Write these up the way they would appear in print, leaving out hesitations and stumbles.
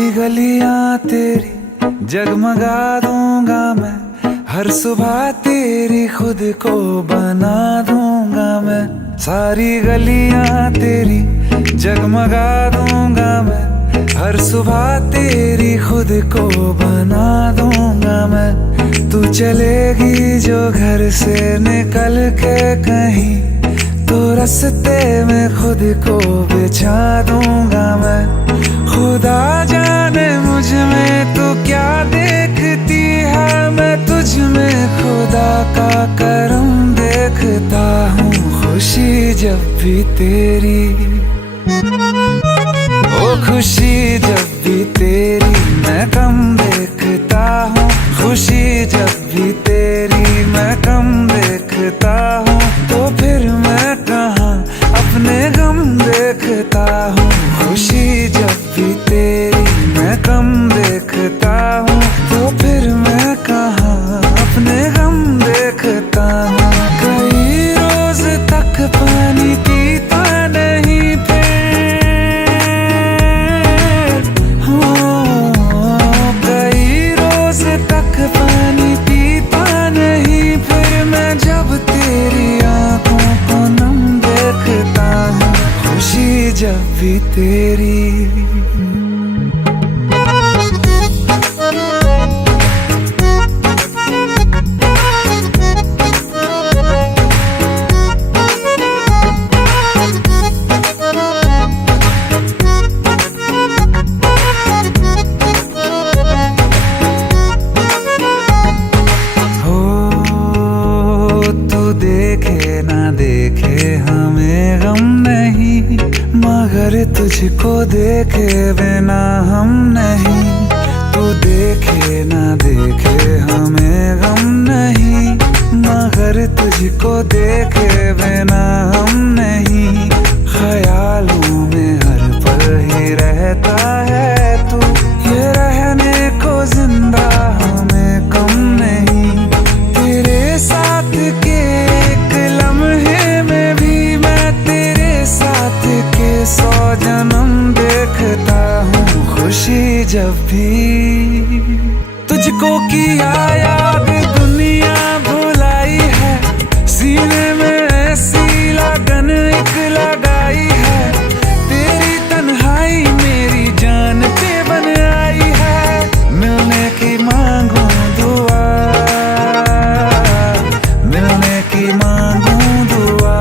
सारी गलियां तेरी जगमगा दूंगा मैं, हर सुबह तेरी खुद को बना दूंगा मैं। सारी गलियां तेरी जगमगा दूंगा मैं, हर सुबह तेरी खुद को बना दूंगा मैं। तू चलेगी जो घर से निकल के कहीं, तो रास्ते में खुद को बिछा दूंगा मैं। खुदा जाने मुझ में तू क्या देखती है, मैं तुझ में खुदा का करम देखता हूँ। खुशी जब भी तेरी, ओ खुशी जब भी तेरी मैं कम देखता हूँ। खुशी जब भी तेरी मैं कम देखता हूँ, तो फिर मैं कहाँ अपने गम देखता हूँ। खुशी जब भी तेरी मैं कम देखता हूँ, तो फिर मैं कहाँ अपने गम देखता हूँ। कई रोज तक पानी पीता नहीं फिर, कई रोज तक पानी पीता नहीं फिर, मैं जब तेरी आंखों को नम देखता हूँ। खुशी जब भी तेरी। देखे ना देखे हमें गम नहीं, मगर तुझको देखे बिना हम नहीं। तू देखे ना देखे हमें गम नहीं, मगर तुझको देखे बिना हम नहीं। ख्यालों में हर पल ही रहता है तू, ये रहने को जिंदा हमें कम नहीं। तेरे साथ के सौ जन्म देखता हूँ। खुशी जब भी तुझको किया याद दुनिया भुलाई है, सीने में ऐसी लगन एक लगाई है। तेरी तन्हाई मेरी जान पे बन आई है, मिलने की मांगू दुआ, मिलने की मांगू दुआ।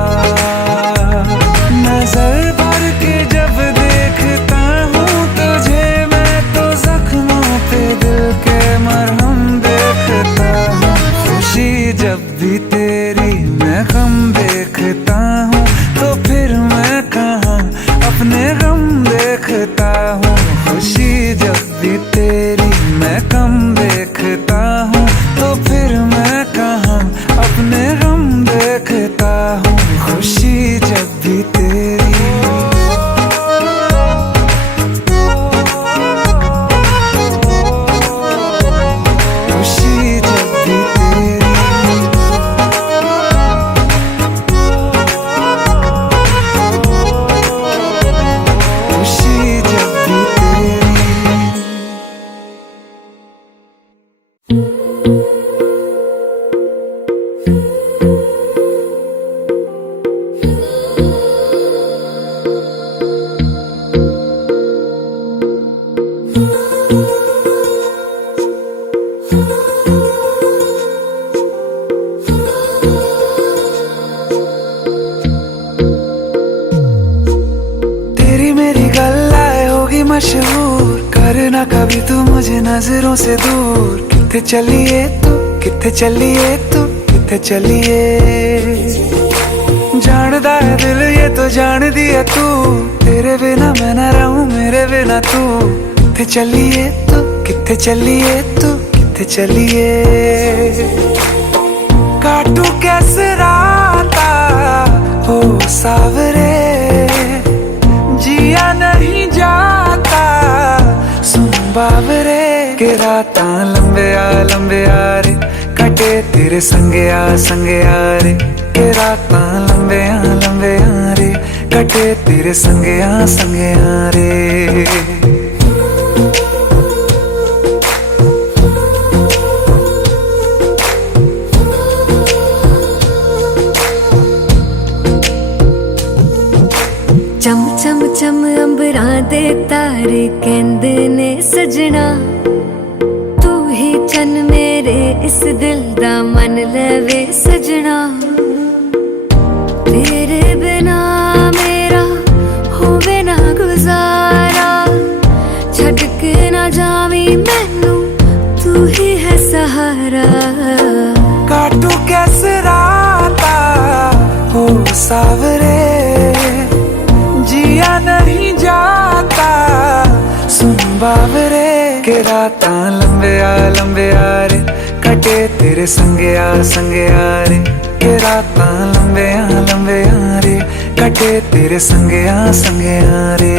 नजर जब देखता हूँ तुझे मैं, तो जख्मों पे दिल के मरहम देखता हूँ। खुशी जब भी तेरी मैं गम देखता हूँ, तो फिर मैं कहाँ अपने गम देखता हूँ। खुशी जब भी तेरी मैं कम देखता हूँ, तो फिर मैं कहाँ अपने गम देखता हूँ। खुशी जब भी तेरी। मशहूर करना कभी तू मुझे नजरों से दूर। किथे चलिए तू, किथे चलिए तू, किथे चलिए। जानदा है दिल ये तो जान दिया तू, तेरे बिना मैं न रहूं मेरे बिना तू। किथे चलिए तू, किथे चलिए तू, किथे चलिए। काटू कैसे राता हो सावरे, जिया नहीं जाता सुन बाबरे। के राता लंबे आ रे, कटे तेरे संगे आ रे। के राता लंबे आ रे, कटे तेरे संगे आ रे। तारे कहंदे ने सजना, तू ही चन मेरे इस दिल दा मन लवे सजना। तेरे बिना मेरा होवे ना गुजारा, छड़ के ना जावी मैनू तू ही है सहारा। काटू कैसे राता हो सावरे, जिया नहीं जाता सुन बावरे। के राता लंबे आ रे, कटे तेरे संगे आ रे। के राता लंबे आ रे, कटे तेरे संगे आ रे।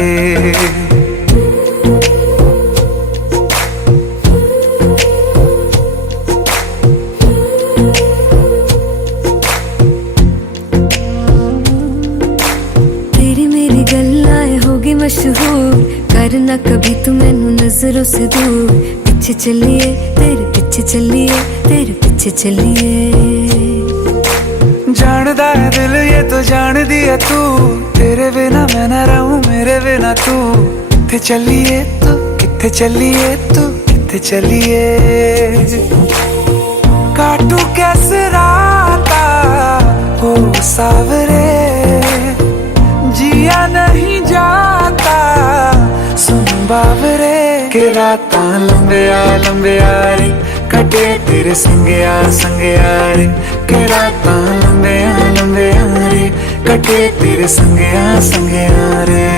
मशहूर करना कभी तू मैनू नजरों से दूर, पीछे चलिए तेरे पीछे चलिए, तेरे पीछे चलिए। जानदा है दिल ये तो जान दिया तू, तेरे बिना मैं ना रहूं मेरे बिना तू। किथे चलिए तू, किथे चलिए तू, किथे चलिए। काटू कैसे राता हो सावरे, जिया नहीं जाता सुन बावरे। के राता लंबे आ रे, कटे तेरे संगे आ रे। के राता लंबे आ रे, कटे तेरे संगे आ रे।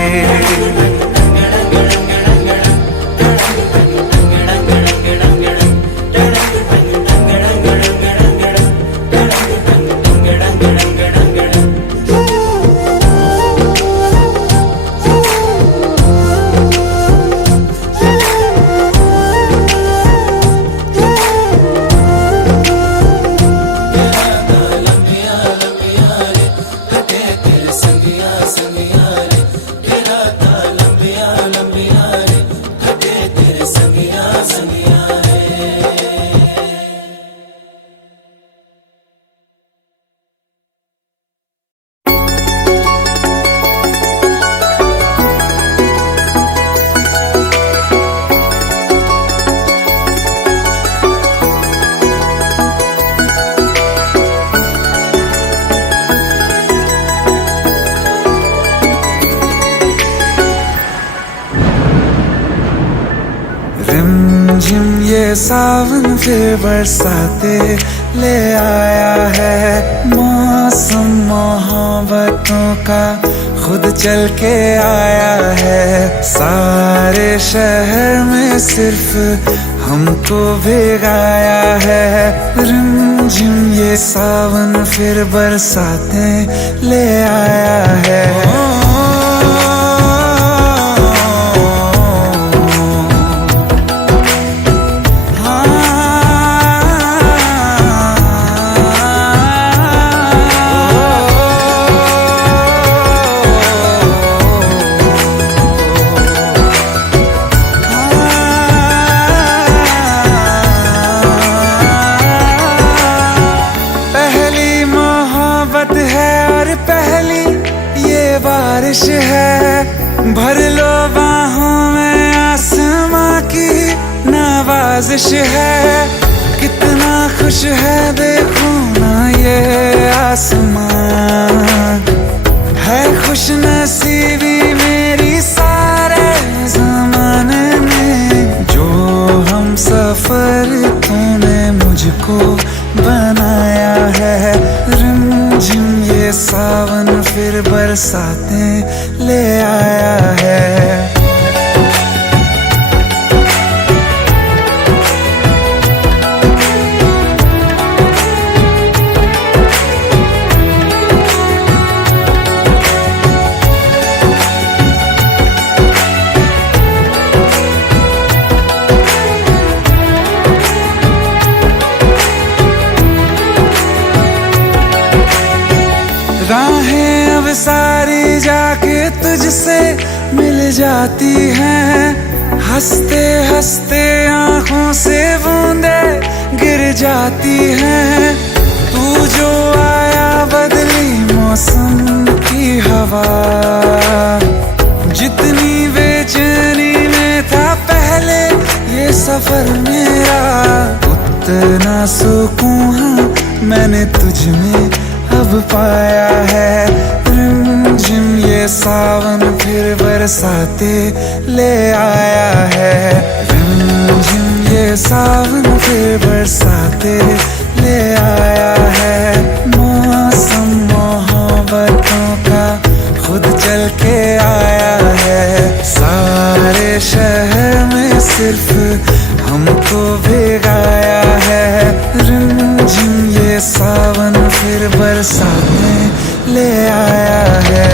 रिमझिम ये सावन फिर बरसाते ले आया है, मौसम मोहब्बतों का खुद चल के आया है। सारे शहर में सिर्फ हमको भिगाया है। रिमझिम ये सावन फिर बरसाते ले आया है। बारिश है भर लो बाहों में, आसमां की नवाजिश है। कितना खुश है देखो ना ये आसमां, है खुश नसीबी मेरी सारे ज़माने में। जो हम सफर तूने मुझको बनाया है। रिमझिम ये सावन फिर बरसाते ले आया है। राहें अब सारी जाके तुझसे मिल जाती हैं, हंसते हंसते आंखों से बूंदे गिर जाती हैं। तू जो आया बदली मौसम की हवा, जितनी बेचैनी सफर मेरा, उतना सुकून हाँ मैंने तुझ में अब पाया है। रिमझिम ये सावन फिर बरसाते ले आया है। रिमझिम ये सावन फिर बरसाते ले आया है। मौसम मोहब्बतों का खुद चल के आया है। सारे शहर में सिर्फ हमको भिगाया है। रिमझिम ये सावन फिर बरसाने ले आया है।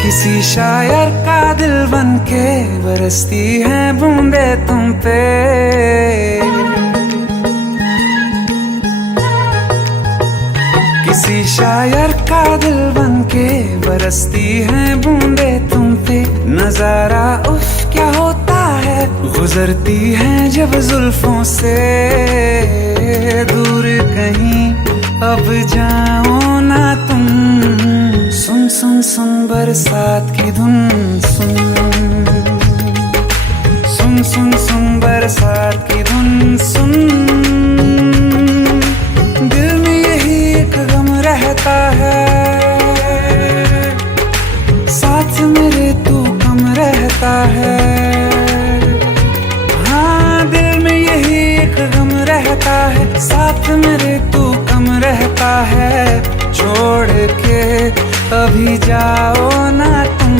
किसी शायर का दिल बनके बरसती है बूंदे तुम पे। किसी शायर का दिल बनके बरसती है बूंदे तुम पे। नजारा उफ क्या होता है, गुजरती है जब जुल्फों से। दूर कहीं अब जाओ ना तुम, सुन सुन सुन बरसात की धुन सुन। सुन सुन सुन बरसात की धुन सुन। दिल में यही एक गम रहता है, साथ मेरे तू कम रहता है। हाँ दिल में यही एक गम रहता है, साथ मेरे तू कम रहता है। छोड़ के अभी जाओ ना तुम,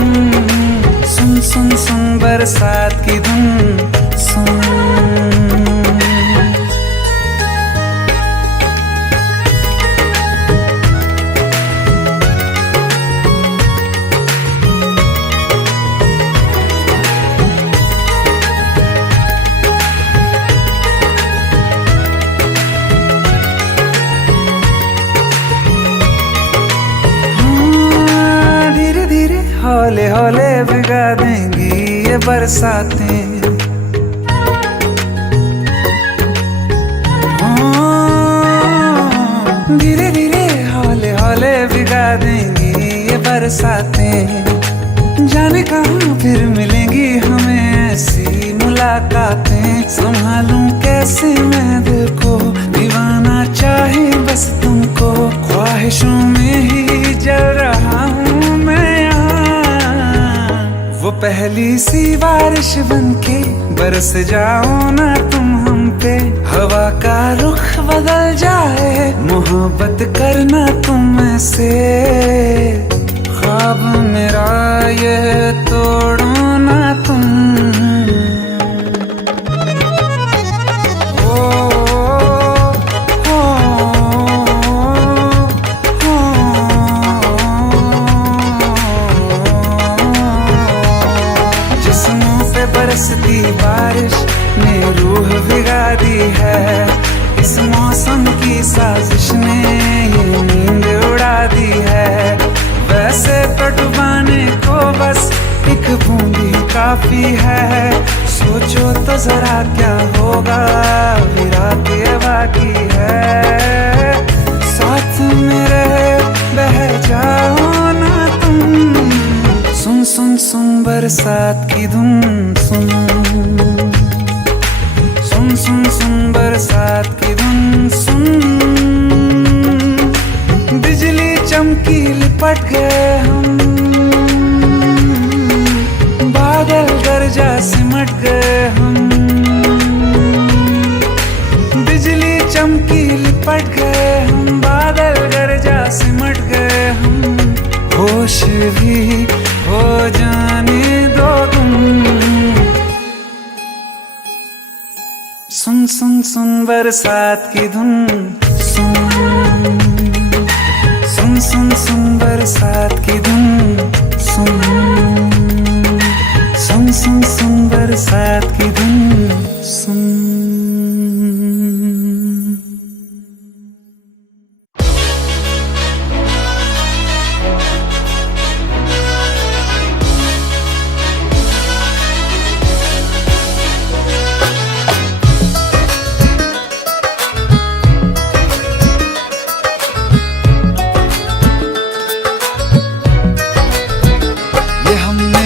सुन सुन सुन बरसात की धुन सुन। हौले हौले भिगा देंगी ये बरसातें। धीरे धीरे हौले हौले भिगा देंगी ये बरसातें। जाने कहाँ फिर मिलेंगी हमें ऐसी मुलाकातें। संभालूं कैसे मैं दिल को, दीवाना चाहे बस तुमको। ख्वाहिशों में ही जल रहा हूँ मैं वो पहली सी बारिश बनके बरस जाओ ना तुम हम पे। हवा का रुख बदल जाए, मोहब्बत करना तुम ऐसे। ख्वाब मेरा ये तोड़ो ना तुम। बरसती बारिश ने रूह भिगा दी है। इस मौसम की साजिश ने ये नींद उड़ा दी है। वैसे तो डुबाने को बस एक बूंदी काफी है। सोचो तो जरा क्या होगा, अभी रात ये बाकी है। साथ मेरे बह जाओ ना तुम, सुन सुन सुन बरसात की धुन सुन। सुन सुन सुन बरसात की धुन सुन। बिजली चमकी लिपट गए हम, बादल गरजा सिमट गए हम। बिजली चमकी लिपट गए हम, बादल गरजा सिमट गए हम। होश भी हो जाने सुन सुन सुन बरसात की धुन, सुन सुन सुन सुन बरसात की धुन, सुन सुन सुन सुन बरसात की धुन, सुन।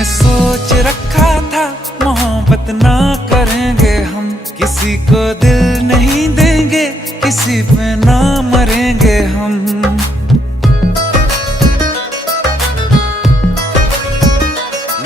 सोच रखा था मोहब्बत ना करेंगे हम, किसी को दिल नहीं देंगे, किसी पे ना मरेंगे हम।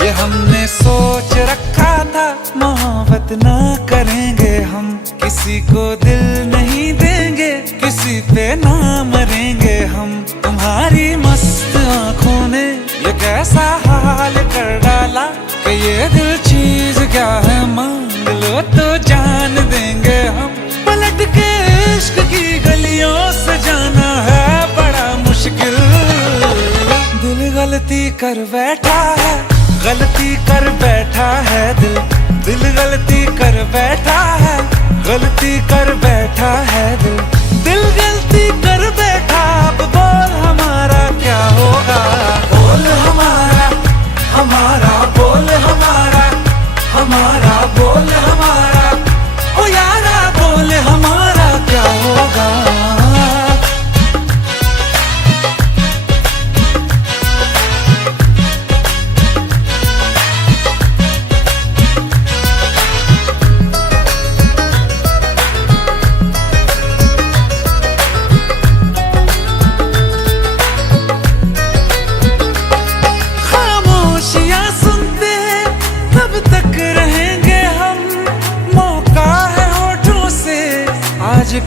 ये हमने सोच रखा था मोहब्बत ना करेंगे हम, किसी को दिल नहीं देंगे, किसी पे ना मरेंगे हम। तुम्हारी मस्त आंखों ने ये कैसा हाल कर डाला कि ये दिल चीज क्या है, मांग लो तो जान देंगे हम। पलट के इश्क की गलियों से जाना है बड़ा मुश्किल। दिल गलती कर बैठा है, गलती कर बैठा है दिल, दिल गलती कर बैठा है, गलती कर बैठा है दिल, दिल गलती कर बैठा। अब बोल हमारा क्या होगा, बोल हमारा, हमारा बोल हमारा, हमारा बोल हमारा, ओ यारा बोल हमारा क्या होगा।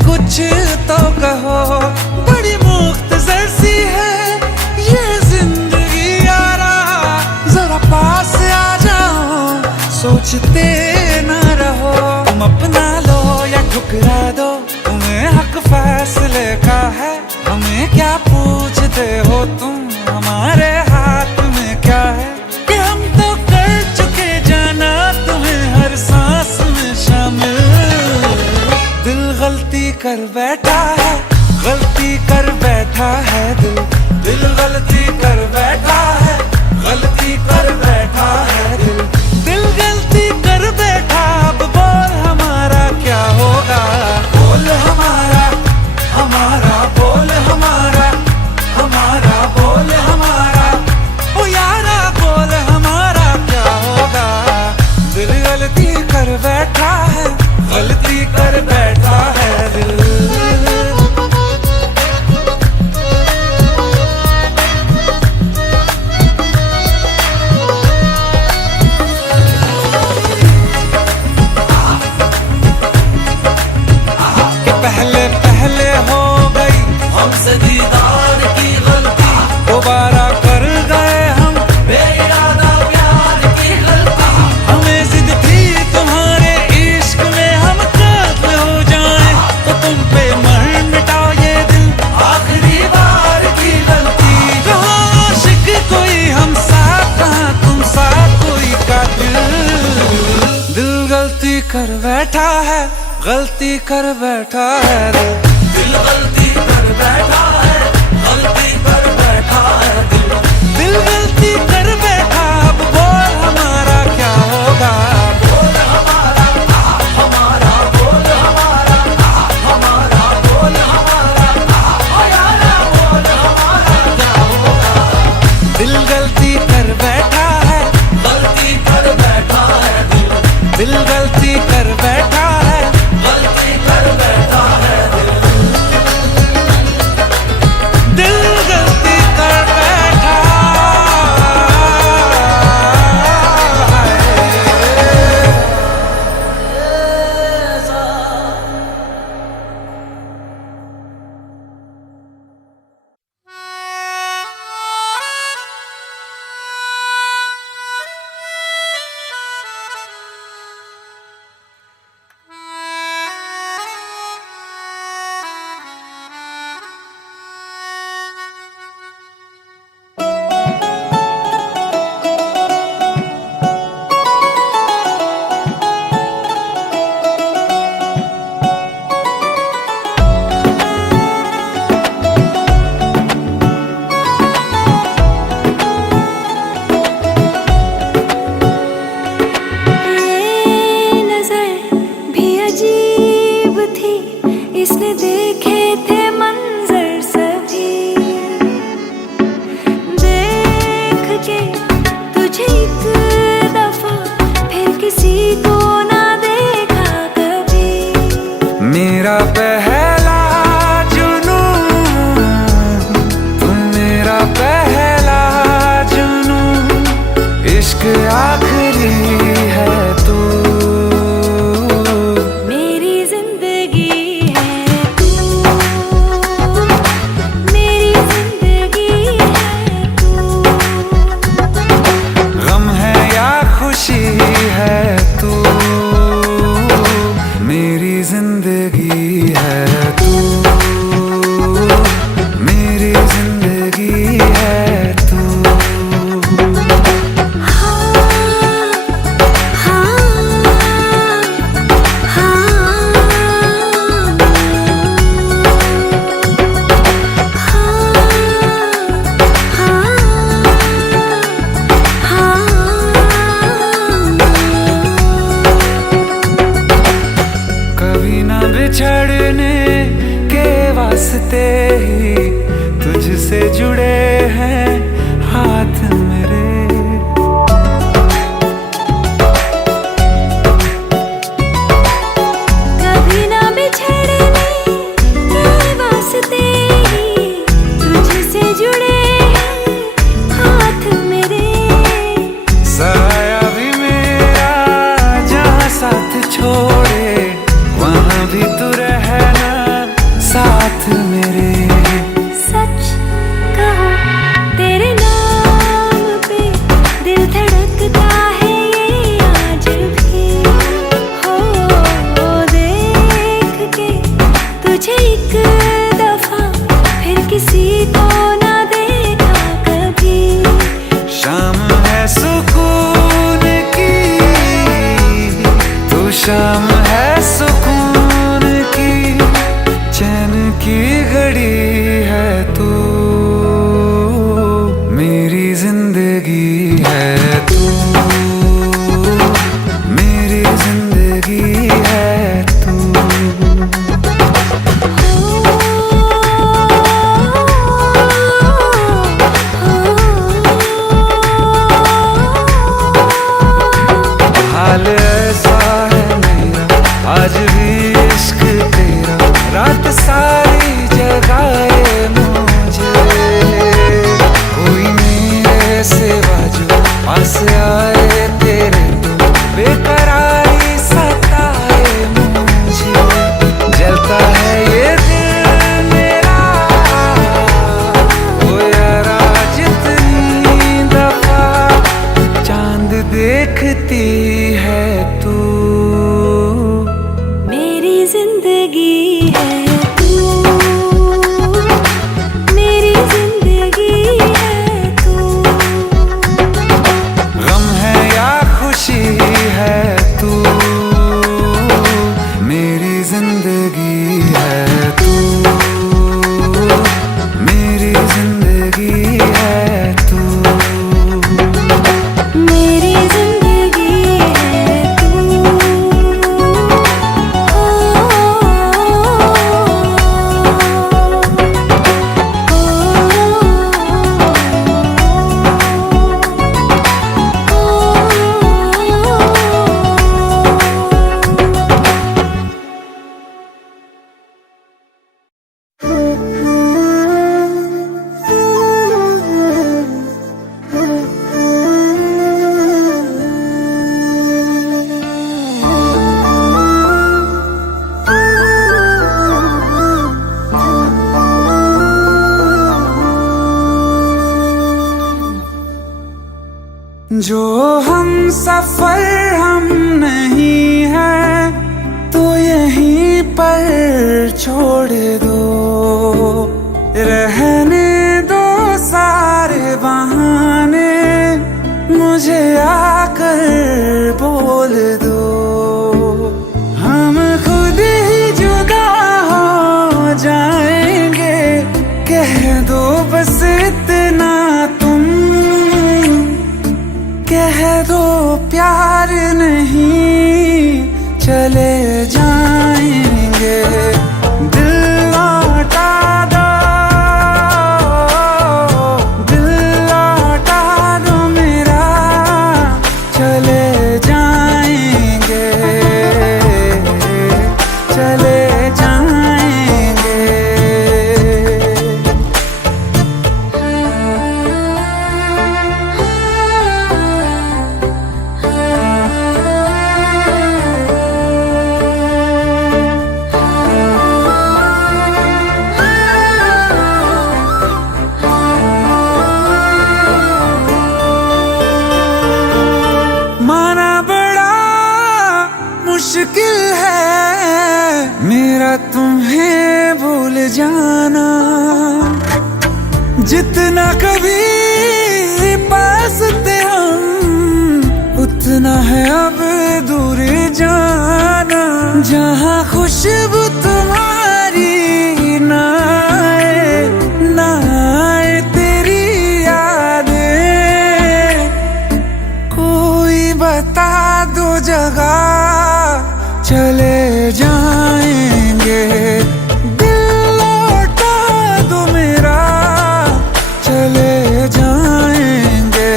कुछ तो कहो, बड़ी मुख्तसर सी है ये जिंदगी यारा, जरा पास आ जाओ, सोचते ना रहो। तुम अपना लो या ठुकरा दो, तुम्हें हक फैसले का है, हमें क्या पूछते हो तुम, हमारे हाथ में क्या है कि हम तो कर चुके जाना तुम्हें हर सांस में शामिल। दिल गलती कर बैठा है, गलती कर बैठा है दिल, दिल गलती कर बैठा है, गलती कर बैठा है दिल, दिल गलती कर बैठा। अब बोल हमारा क्या होगा, बोल हमारा, हमारा बोल हमारा, हमारा बोल हमारा, ओ यारा बोल हमारा क्या होगा। दिल गलती कर बैठा है, गलती कर बैठा है दिल। कि पहले पहले हो गई हमसे दीदार की गलती, दोबारा कर गए हम बेइरादा प्यार की गलती। हमें जिद थी तुम्हारे इश्क में हम कातिल हो जाएं, तो तुम पे मर मिटाओ ये दिल, आखिरी बार की गलती। कहाँ आशिक कोई हम साथ, कहाँ तुम साथ कोई कातिल। दिल गलती कर बैठा है, गलती कर बैठा है दिल, दिल गलती कर बैठा है, गलती कर बैठा है दिल, दिल गलती कर बैठा। अब बोल हमारा क्या होगा, बोल हमारा, हमारा बोल हमारा, हमारा बोल हमारा, ओ यारा बोल हमारा क्या होगा। दिल गलती कर बैठा है, गलती कर बैठा है दिल, दिल गलती कर बैठा है, गलती कर बैठा है दिल। किसने देखे थे मंजर सभी, देख के तुझे एक दफा फिर किसी को ना देखा कभी। मेरा पहला जुनून, तुम मेरा पहला जुनून, इश्क आखिरी है तू। बिछड़ने के वास्ते ही तुझसे जुड़े हैं हाथ मेरे। कभी ना बिछड़ने के वास्ते ही तुझसे जुड़े हैं हाथ मेरे। साया भी मेरा जहाँ साथ छोड़े वहाँ भी तू रहना साथ मेरे। सच कहो तेरे नाम पे दिल धड़कता है ये आज भी। हो देख के तुझे एक दफा फिर किसी को ना देखा कभी। शाम है सुकून की, तू शाम है सुकून की, चैन की घड़ी है तू। मेरी जिंदगी है तू, मेरी जिंदगी है तू। हाल ऐसा है मेरा आज भी इश्क तेरा, रात सारी जगाए मुझे। कोई मेरे सिवा जो पास आए तेरे तो बेकरारी सताए मुझे। जलता है ये दिल मेरा ओ यारा, जितनी दफा चांद देखती है तू। मेरी जिंदगी है तू, मेरी जिंदगी है तू। गम है या खुशी है तू, मेरी जिंदगी है तू, मेरी जिंदगी है तू। मेरी जिंदगी है तू। जो हम सफर हम नहीं है तो यहीं पर छोड़ दो, रहने दो सारे बहाने, मुझे आकर बोल दो। हम खुद ही जुदा हो जाएंगे, कह दो बस इतना तुम, कह दो प्यार नहीं चले जाएंगे। जाना, जितना कभी पास थे हम उतना है अब दूर जाना। जहाँ खुशबू तुम्हारी ना आए तेरी यादें, कोई बता दो जगह चले जाएंगे। दिल लौटा दो मेरा चले जाएंगे,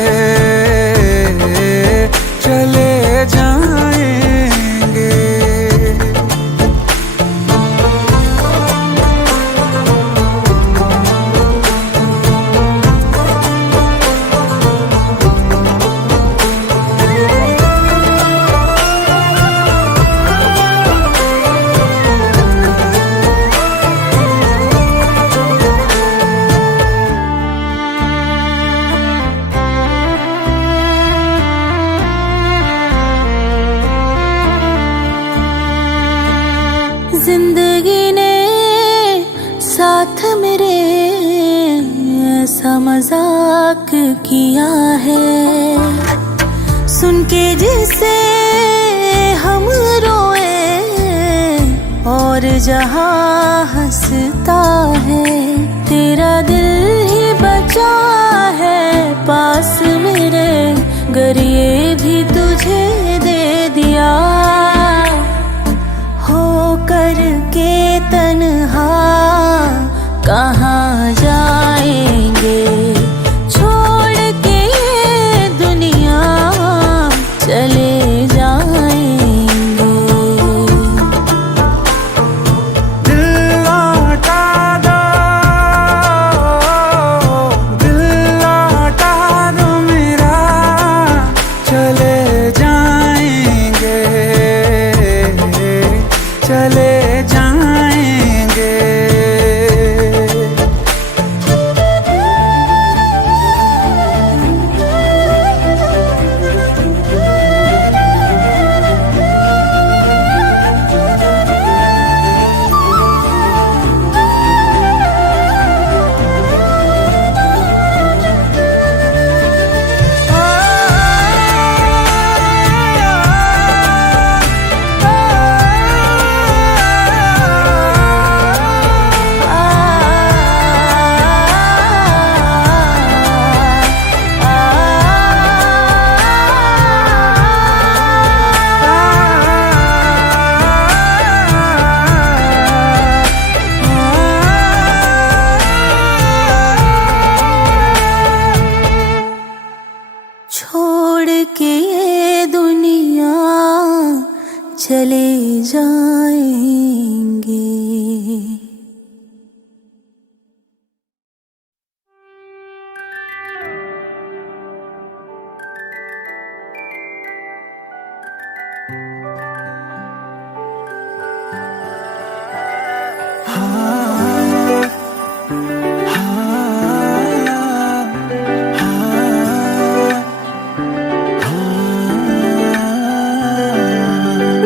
चले जाएंगे। जिंदगी ने साथ मेरे ऐसा मजाक किया है, सुन के जिसे हम रोए और जहां हंसता है। तेरा दिल ही बचा है पास मेरे, गर ये भी तुझे दे दिया। हो करके तन्हा कहाँ जाएंगे, छोड़ के ये दुनिया चले जाएंगे। दिल लौटा दो, दिल लौटा दो मेरा चले जाएंगे, चले जाएंगे। छोड़ के ये दुनिया चले जाएंगे।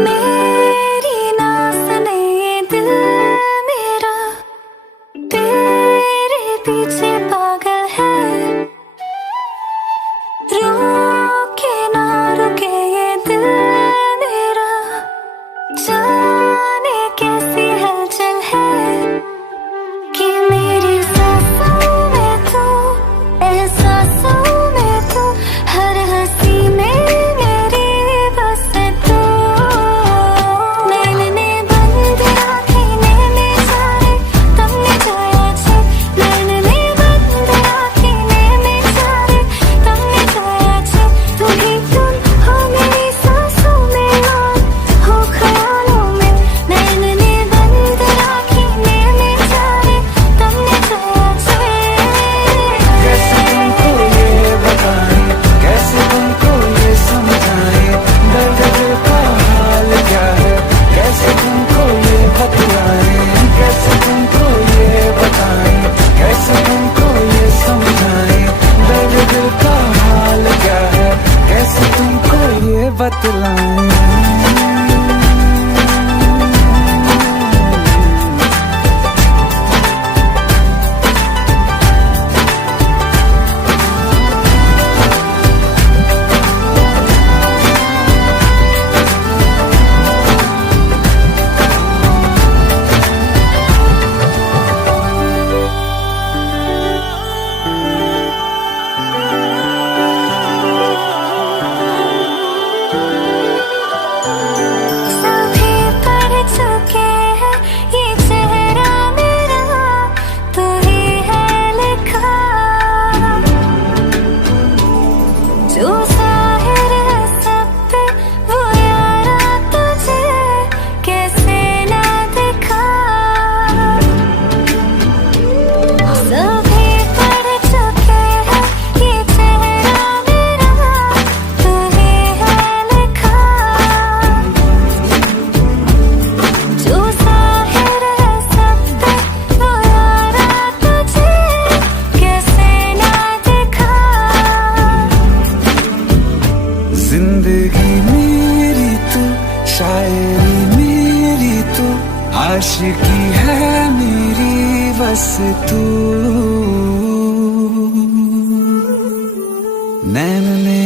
मेरी ना सुने आशिकी है मेरी बस तू नैन में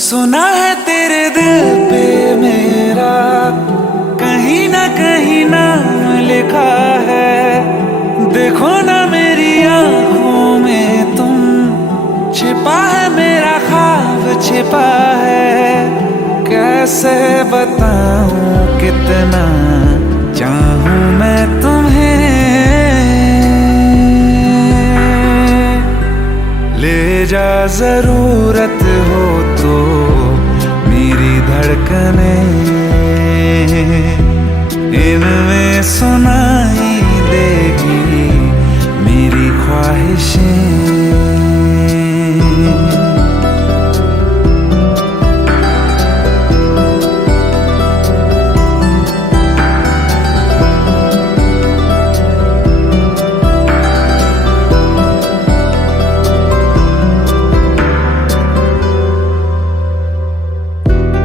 सुना है तेरे दिल पे मेरा कहीं ना कहीं नाम लिखा है। देखो ना मेरी आंखों में तुम, छिपा है मेरा ख्वाब छिपा है। कैसे बताऊं कितना चाहूं मैं तुम्हें, ले जा जरूरत हो तो मेरी धड़कने, इनमें सुनाई देगी मेरी ख्वाहिशें।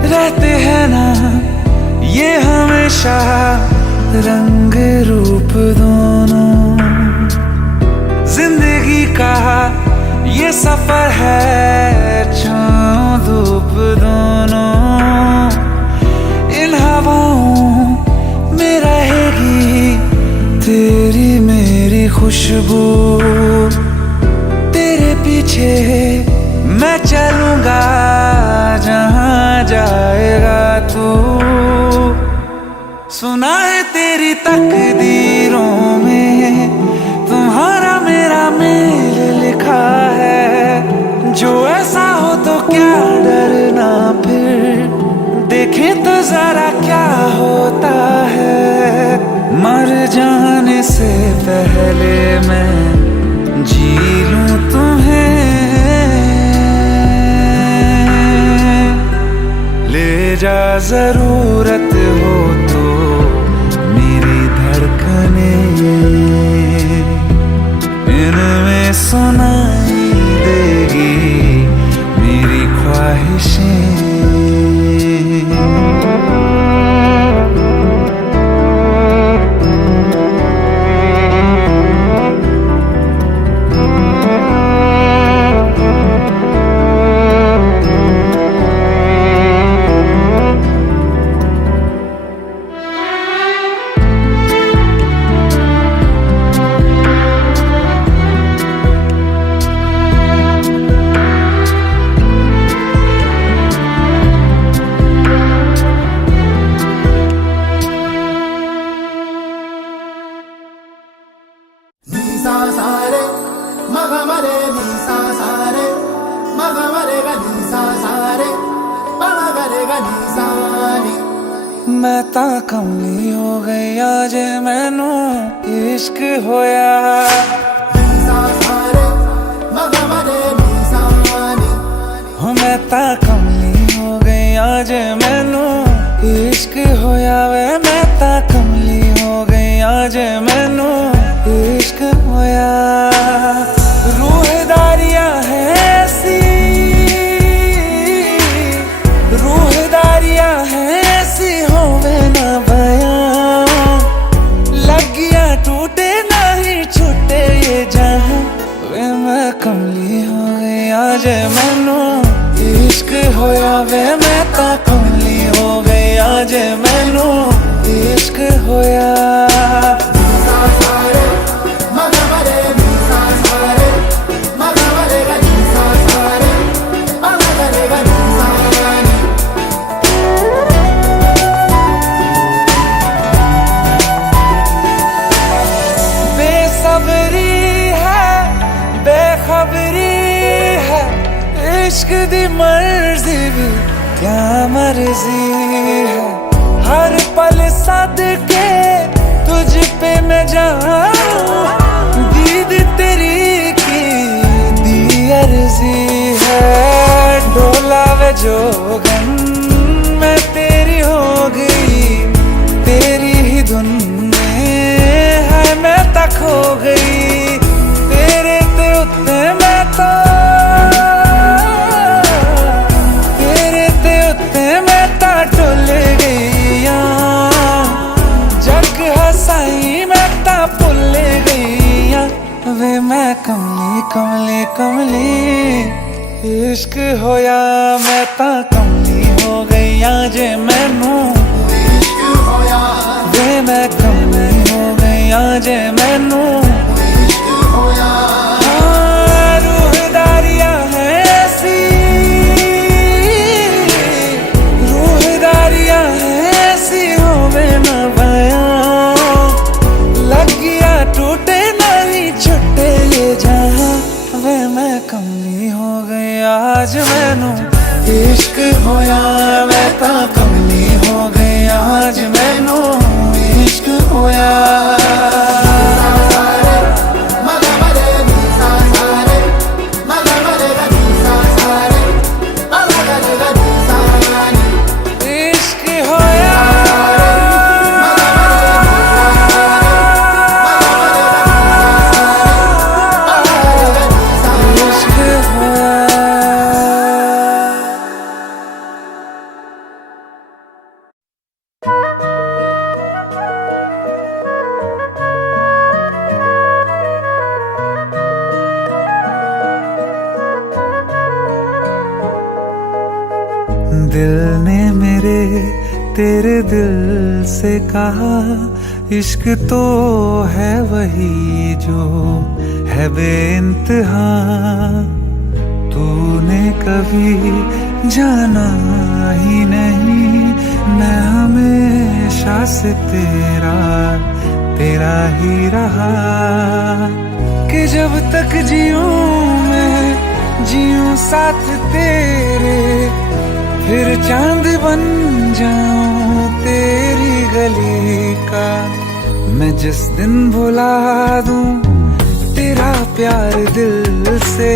रहते हैं ना ये हमेशा रंग रूप दोनों, जिंदगी का ये सफर है छाँव धूप दोनों। इन हवाओं में रहेगी तेरी मेरी खुशबू, तेरे पीछे मैं चलूंगा जहां जाएगा तू। सुना है तेरी तकदीरों में तुम्हारा मेरा मेल लिखा है। जो ऐसा हो तो क्या डरना, फिर देखें तो जरा क्या होता है। मर जाने से पहले मैं जी लूं तुम्हें, ले जा जरूरत हो तो मेरी धड़कने, इनमें सुनाई देगी मेरी ख्वाहिशें। मैं ता कमली हो गई आज मैनू इश्क होया। मैं ता कमली हो गई आज मैनू इश्क होया वे। मैं ता कमली हो गई आज मैनू इश्क होया। रूहदारियां है ऐसी, रूहदारियां है ऐसी होवे ना बयां। लगिया टूटे नहीं छूटे ये जहां, वे मैं कमली हो गई आज मैनू इश्क होया वे मैं ता कमली हो गई आज मैनू इश्क होया इश्क दी मर्जी भी क्या मर्जी है हर पल सदके तुझ पे मैं जाऊं दीद तेरी की दी अर्जी है डोला वे जोगन मैं तेरी हो गई तेरी ही धुन में है मैं तक हो गई तेरे ते उत्ते मैं तो वे मैं कमली कमली कमली इश्क होया मैं ता कमली हो गई आज मैनू इश्क होया वे मैं कमली हो गई आज मैनू इश्क होया रूहदारियां है ऐसी रूहदारियां है ऐसी होवे ना बयां लग गया टूटे छुट्टे ये जहां वे मैं कमली हो गई आज मैनू इश्क होया मैं ता कमली हो गई आज मैनू इश्क होया दिल ने मेरे तेरे दिल से कहा इश्क तो है वही जो है बेइंतहा तूने कभी जाना ही नहीं मैं हमेशा से तेरा ही रहा कि जब तक जीऊं मैं जीऊं साथ तेरे फिर चांद बन जाऊं तेरी गली का मैं जिस दिन भुला दूं तेरा प्यार दिल से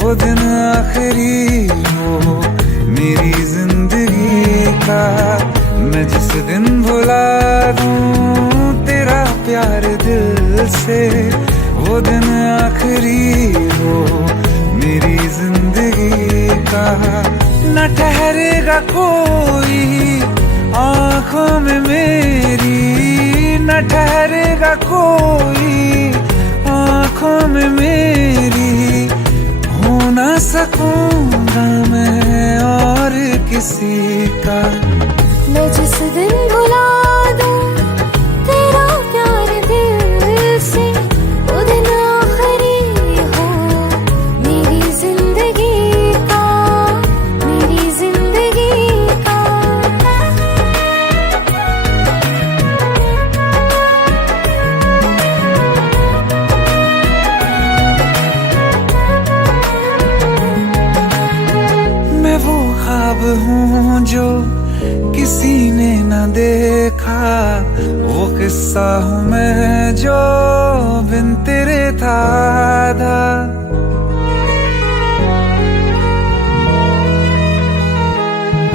वो दिन आखिरी हो मेरी जिंदगी का मैं जिस दिन भुला दूं तेरा प्यार दिल से वो दिन आखिरी हो मेरी जिंदगी का न ठहरेगा कोई आँखों में मेरी न ठहरेगा कोई आँखों में मेरी हो ना सकूंगा मैं और किसी का मैं जिस दिन भुला दूं तेरा प्यार दिल से वो दिन आखिरी हो मेरी जिंदगी का मेरी जिंदगी का मैं वो ख्वाब हूँ जो किसी ने न देखा वो किस्सा हूँ मैं जो बिन तेरे था आधा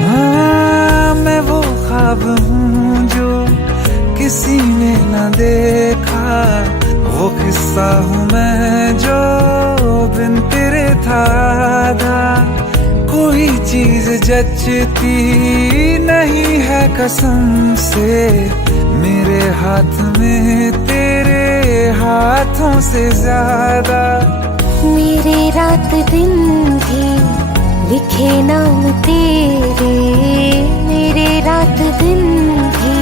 हाँ मैं वो ख्वाब हूँ जो किसी ने न देखा वो किस्सा हूँ मैं जो बिन तेरे था आधा कोई चीज जचती नहीं है कसम से मेरे हाथ में तेरे हाथों से ज्यादा लिखे नाम तेरे मेरे रात दिन भी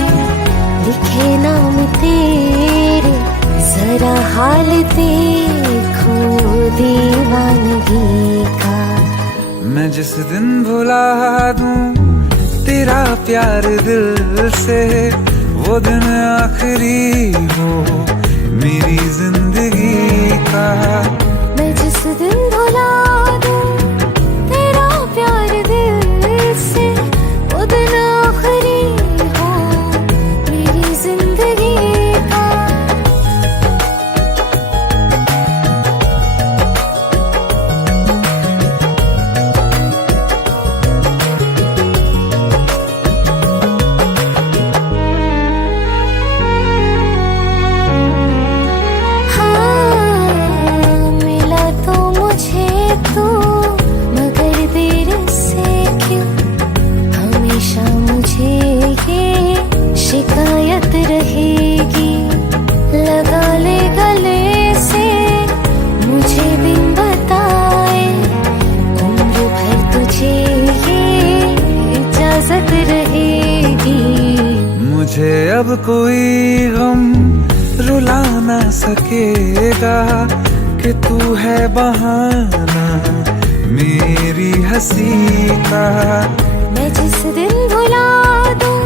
लिखे नाम तेरे जरा हाल देखो दीवानगी का। मैं जिस दिन भुला दूं तेरा प्यार दिल से वो दिन आखिरी हो मेरी जिंदगी का। मैं जिस दिन भुला दूं तेरा प्यार दिल से वो दिन आखिरी हो मेरी जिंदगी का। शिकायत रहेगी लगा ले गले से मुझे बिन बताए उम्र भर तुझे ये इजाजत रहेगी। मुझे अब कोई गम रुला ना सकेगा कि तू है बहाना मेरी हंसी का। मैं जिस दिन भुला दूं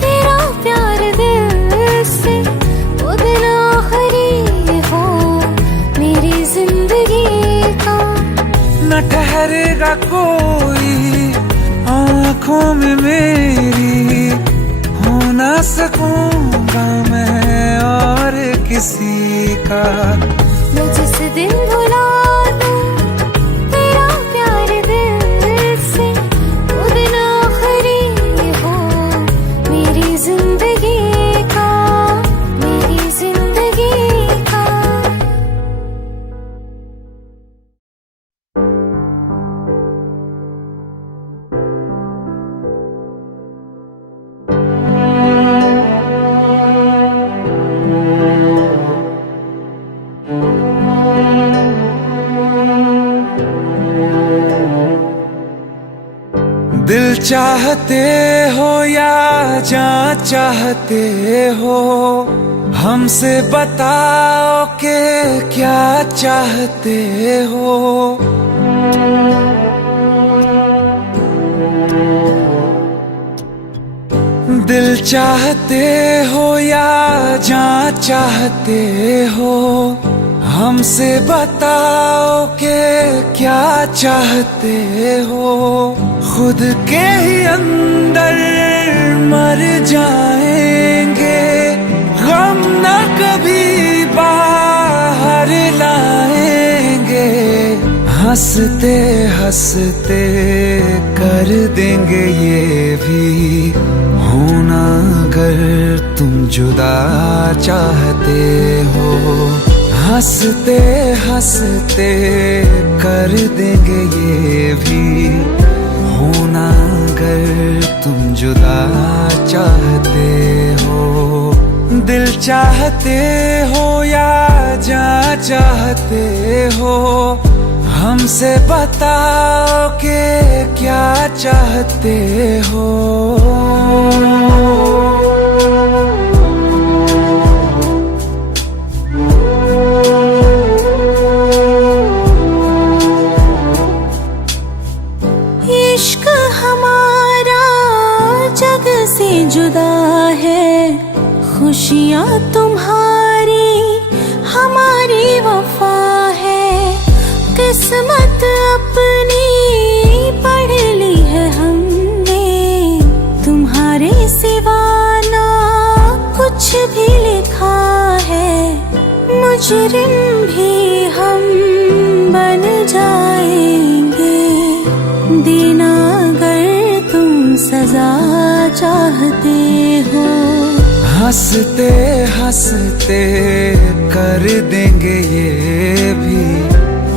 तेरा प्यार दिल से वो दिन आखिरी हो मेरी जिंदगी का। न ठहरेगा कोई आँखों में मेरी हो ना सकूंगा मैं और किसी का। मैं जिस दिन भुला दूं तेरा प्यार दिल से वो दिन आखिरी हो मेरी जिंदगी का मेरी जिंदगी का। दिल चाहते हो या जान चाहते हो हमसे बताओ कि क्या चाहते हो। दिल चाहते हो या जान चाहते हो हमसे बताओ कि क्या चाहते हो। खुद के ही अंदर मर जाएंगे गम न कभी बाहर लाएंगे। हंसते हंसते कर देंगे ये भी होना अगर तुम जुदा चाहते हो। हंसते हंसते कर देंगे ये भी होना अगर तुम जुदा चाहते हो। दिल चाहते हो या जान चाहते हो हमसे बताओ कि क्या चाहते हो। इश्क हमारा जग से जुदा है, खुशियाँ तुम्हारी हमारी वफा है। किस्मत अपनी पढ़ ली है हमने, तुम्हारे सिवा ना कुछ भी लिखा है। मुजरिम भी हम बन जाएंगे, देना अगर तुम सजा चाहते हो। हंसते हंसते कर देंगे ये भी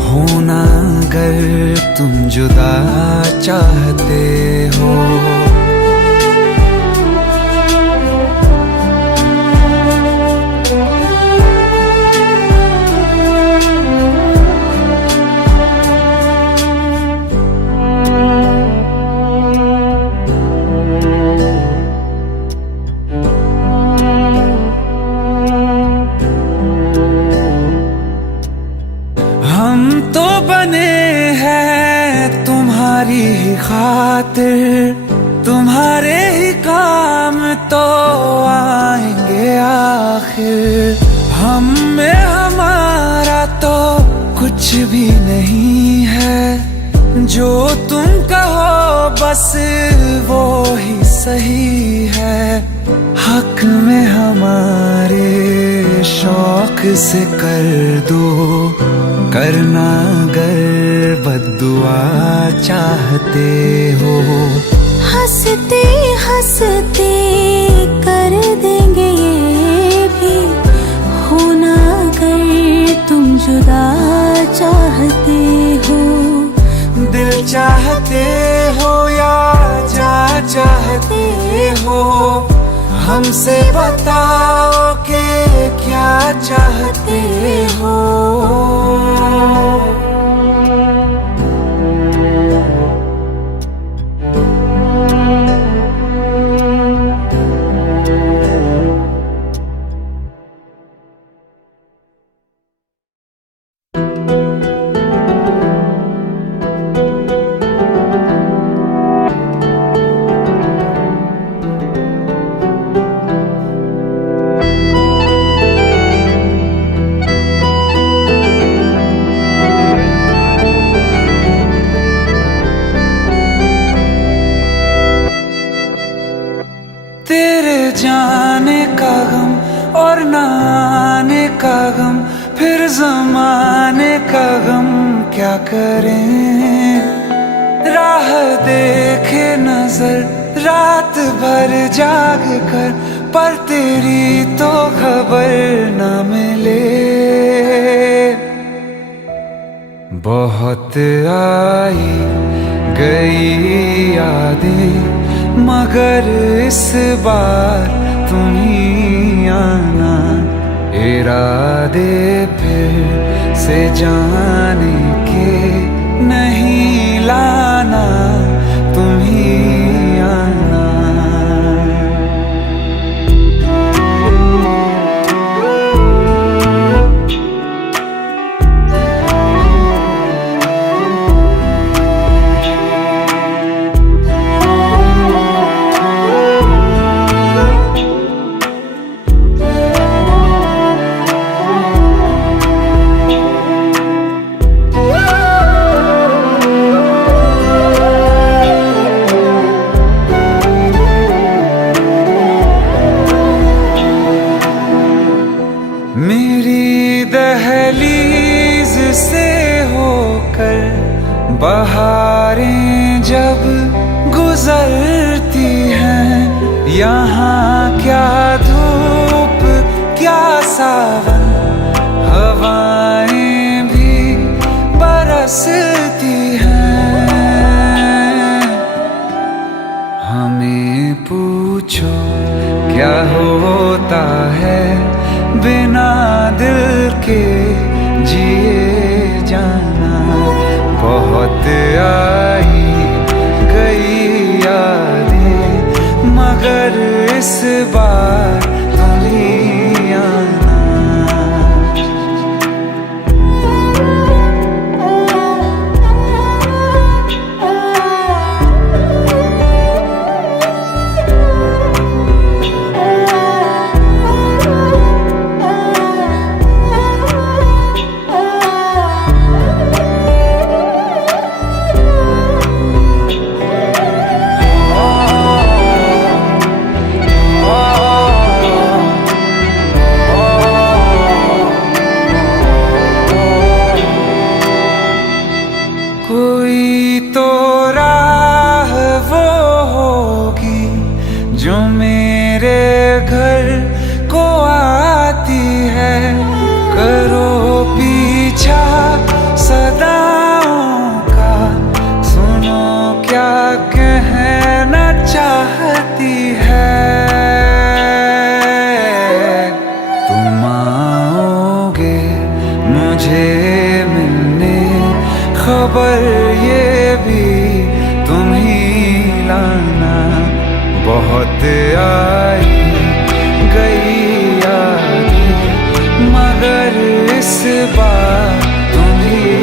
होना अगर तुम जुदा चाहते हो। हम तो बने हैं तुम्हारी ही खातिर, तुम्हारे ही काम तो आएंगे आखिर। हम में हमारा तो कुछ भी नहीं है, जो तुम कहो बस वो ही सही है। हक में हमारे शौक से कर दो, करना अगर बद्दुआ चाहते हो। हंसते हंसते कर देंगे ये भी, होना अगर तुम जुदा चाहते हो। दिल चाहते हो या जा चाहते हो, हमसे बताओ कि क्या चाहते हो। तेरे जाने का गम और न आने का गम, फिर जमाने का गम क्या करें। राह देखे नजर रात भर जाग कर, पर तेरी तो खबर न मिले। बहुत आई गई यादें, मगर इस बार तुम ही आना। इरादे फिर से जाने के नहीं लाना, तुम ही आना। मेरी दहलीज से होकर बहारें जब गुजरती हैं, यहाँ क्या धूप क्या सावन, हवाएं भी बरसती हैं। हमें पूछो क्या होता है बिना दिल के जिए जाना। बहुत आई गई यादें, मगर इस बार तुम ही आना। कोई तो राह वो होगी जो मेरे घर को आती है। करो पीछा सदाओं का, सुनो क्या कहना चाहती है। तुम आओगे मुझे मिलने, खबर ये भी तुम ही लाना। बहुत आई गई यादें, मगर इस बार तुम ही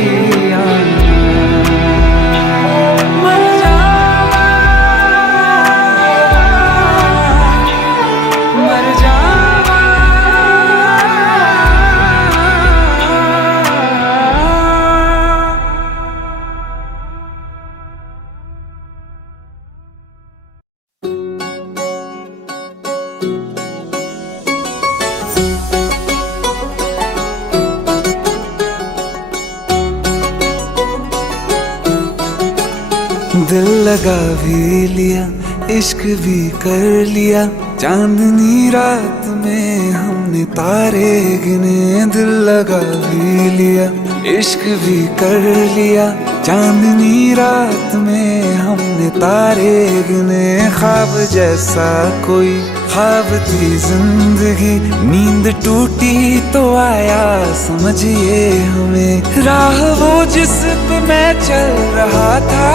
दिल लगा भी लिया, इश्क भी कर लिया, चांदनी रात में हमने तारे गिने। दिल लगा भी लिया, इश्क भी कर लिया, चांदनी रात में हमने तारे गिने। ख्वाब जैसा कोई ख्वाब थी जिंदगी, नींद टूटी तो आया समझिए हमें। राह वो जिस पे मैं चल रहा था,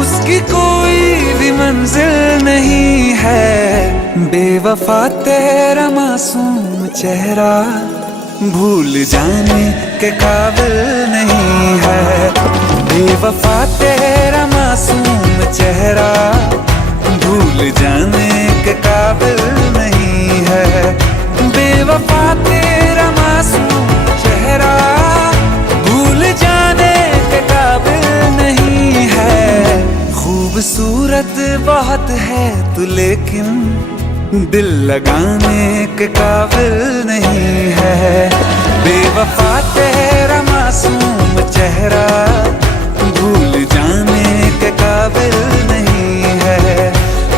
उसकी कोई भी मंजिल नहीं है। बेवफा तेरा मासूम चेहरा भूल जाने के काबिल नहीं है। बेवफा तेरा मासूम चेहरा भूल जाने के काबिल नहीं है। बेवफा तेरा मासूम चेहरा भूल जाने के काबिल नहीं है। खूबसूरत बहुत है तू लेकिन दिल लगाने के काबिल नहीं है। बेवफा तेरा मासूम चेहरा भूल जाने के काबिल नहीं है।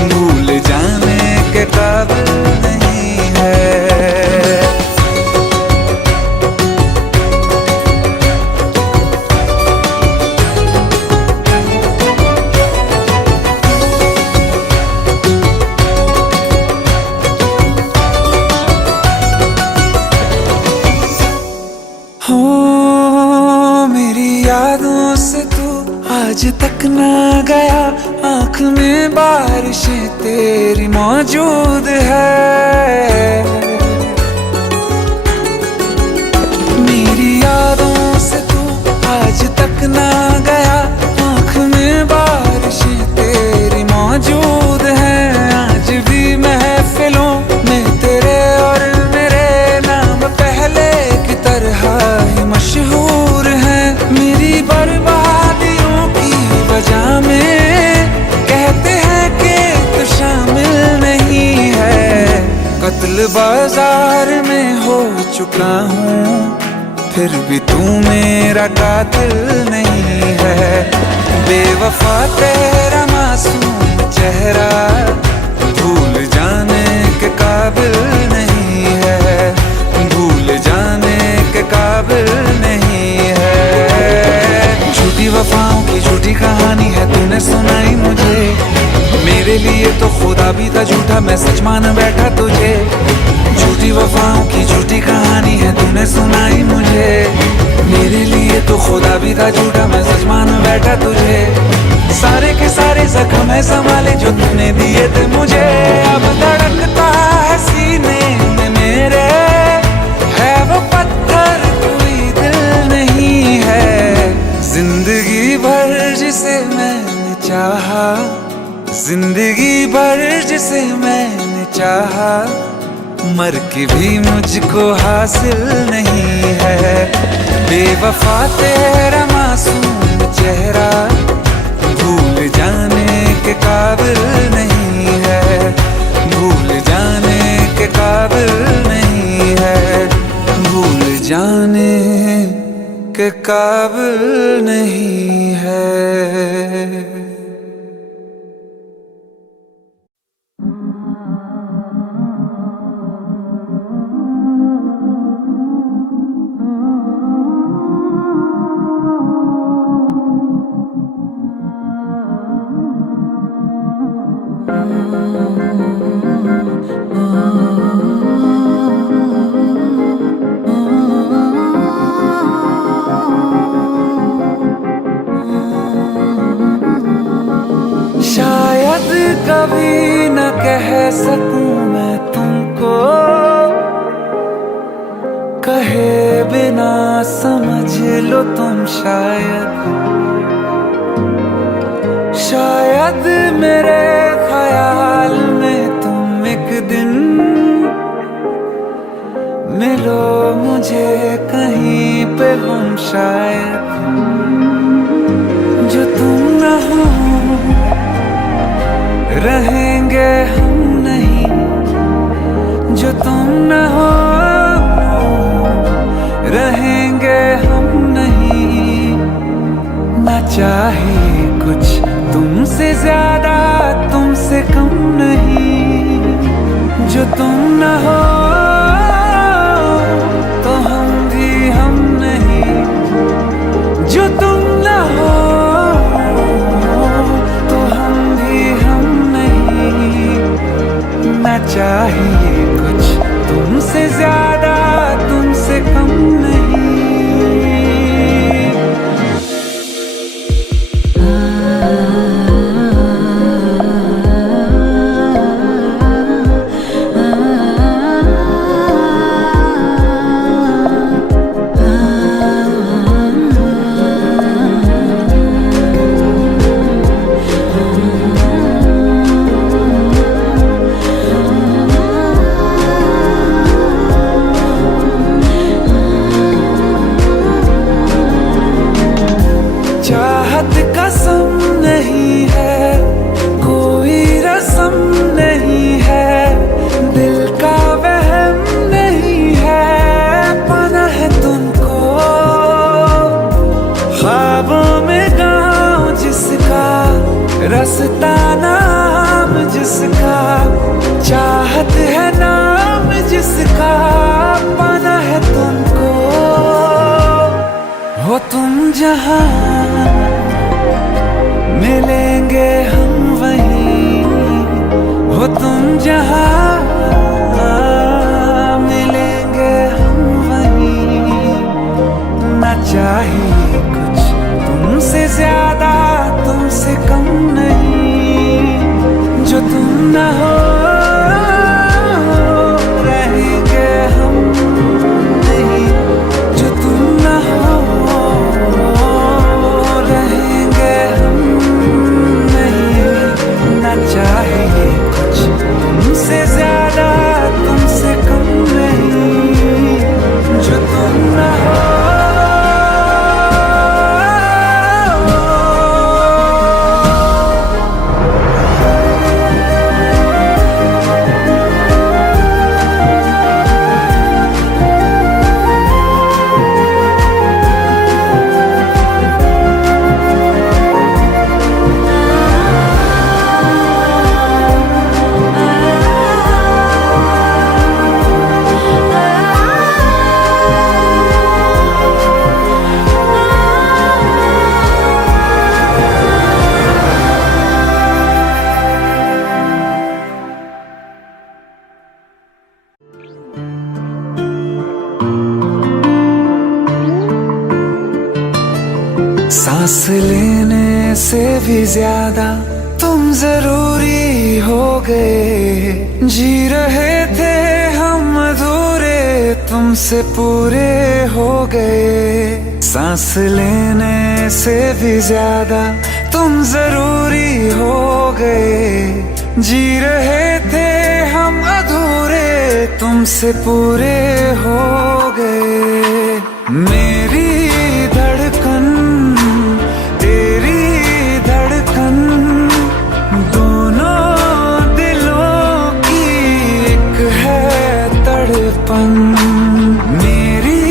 भूल जाने के काबिल नहीं है। हो मेरी यादों से तू आज तक ना गया, आँख में बारिशें तेरी मौजूद है। मेरी यादों से तू आज तक ना गया, आँख में बारिशें तेरी मौजूद है। आज भी महफिलों में तेरे और मेरे नाम पहले की तरह ही मशहूर है। मेरी बर्बादियों की वजह में कहते हैं कि तू शामिल नहीं है। कत्ल बाजार में हो चुका हूँ, फिर भी तू मेरा कातिल नहीं है। बेवफा तेरा मासूम चेहरा भूल जाने के काबिल नहीं है। भूल जाने के काबिल नहीं है। झूठी वफाओं की झूठी कहानी है तूने सुनाई मुझे। मेरे लिए तो खुदा भी था झूठा, मैं सच मान बैठा तुझे। झूठी वफाओं की झूठी कहानी है तूने सुनाई मुझे। मेरे लिए तो खुदा भी था झूठा, मैं सच मान बैठा तुझे। सारे के सारे जख्म है संभाले जो तूने दिए थे मुझे। अब धड़कता है सीने में मेरे, है वो पत्थर कोई दिल नहीं है। जिंदगी भर जिसे मैंने चाहा, जिंदगी भर जिसे मैंने चाहा, मर के भी मुझको हासिल नहीं है। बेवफा तेरा मासूम चेहरा भूल जाने के काबिल नहीं है। भूल जाने के काबिल नहीं है। भूल जाने के काबिल नहीं है। शायद कभी न कह सकूं मैं तुमको, कहे बिना समझ लो तुम शायद मेरे ख्याल में तुम एक दिन मिलो मुझे कहीं पे हम शायद। जो तुम न हो रहेंगे हम नहीं, जो तुम न हो रहेंगे हम नहीं। ना चाहे कुछ तुमसे ज्यादा तुमसे कम नहीं, जो तुम न हो तो हम भी हम नहीं, जो तुम न हो तो हम भी हम नहीं। ना चाहिए कुछ तुमसे ज्यादा तुमसे कम नहीं। चाहत कसम नहीं है, कोई रस्म नहीं है, दिल का वहम नहीं है, पाना है तुमको ख्वाबों में गाँव जिसका, रास्ता नाम जिसका, चाहत है नाम जिसका, पाना है तुमको। हो तुम जहाँ मिलेंगे हम वहीं, हो तुम जहाँ मिलेंगे हम वहीं। ना चाहिए कुछ तुमसे ज्यादा तुमसे कम नहीं, जो तुम न हो रहेंगे हम नहीं, जो तुम न हो रहेंगे हम नहीं। ना चाहिए कुछ तुमसे ज्यादा तुमसे कम नहीं, जो तुम न हो। सांस लेने से भी ज्यादा तुम जरूरी हो गए, जी रहे थे हम अधूरे तुमसे पूरे हो गए। सांस लेने से भी ज्यादा तुम जरूरी हो गए, जी रहे थे हम अधूरे तुमसे पूरे हो गए। मेरी धड़कन तेरी धड़कन, दोनों दिलों की एक है तड़पन। मेरी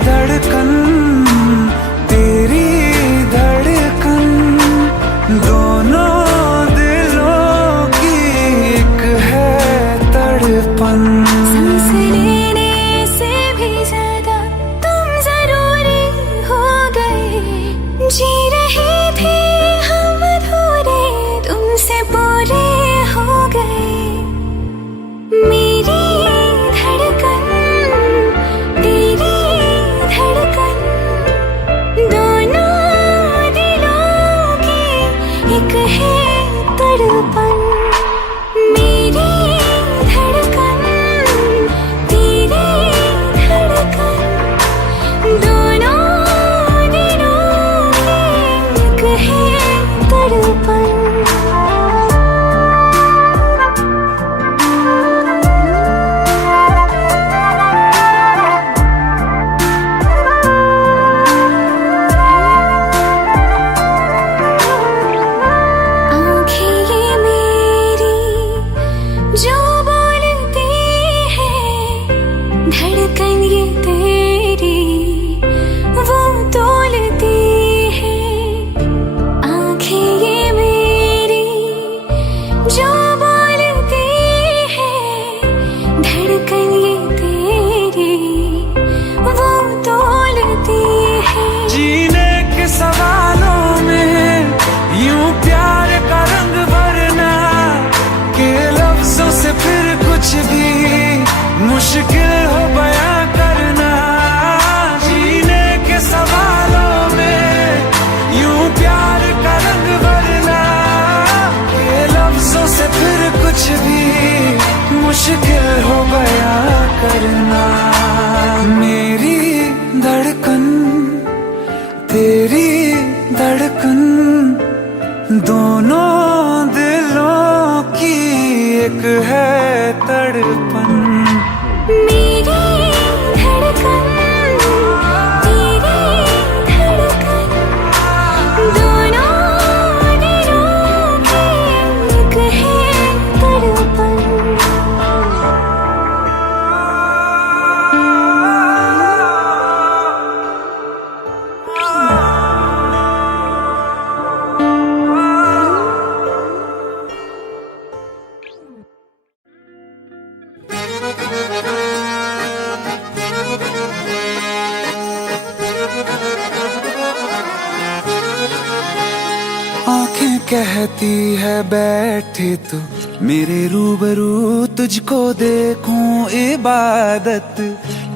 धड़कन तेरी धड़कन, दोनों दिलों की एक है तड़पन। सांस लेने से भी ज्यादा तुम जरूरी हो गए, जी रहे थे हम अधूरे तुमसे पूरे हो गए। मेरी धड़कन तेरी धड़कन, दोनों दिलों की एक है तड़पन। मेरी धड़कन तेरी धड़कन, दोनों दिलों की एक है तड़पन। आँखें ये तेरी धड़कन दोनों दिलों की एक है तड़पन। मेरी धड़कन तेरी धड़कन दोनों दिलों की एक है तड़पन। आंखें कहती है बैठे तू मेरे रूबरू, तुझको देखूं इबादत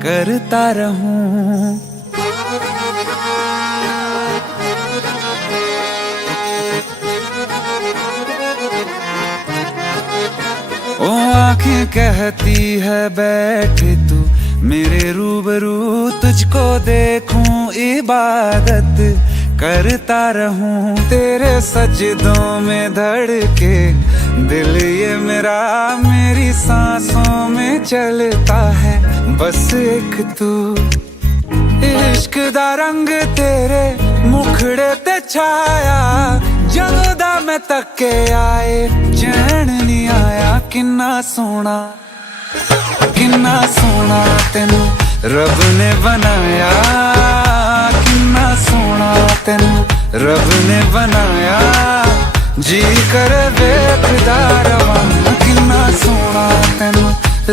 करता रहूं। ओ आंखें कहती है बैठे तू मेरे रूबरू, तुझको देखूं इबादत करता रहूं। तेरे सजदों में धड़के दिल ये मेरा, मेरी सांसों में चलता है बस एक तू। इश्क दा रंग तेरे मुखड़े ते छाया, जदों दा मैं तके आए चैन नहीं आया। किन्ना सोना तेनू रब ने बनाया, किन्ना सोना तेनू रब ने बनाया। जी कर वेखदा रवां, किन्ना सोना तेनू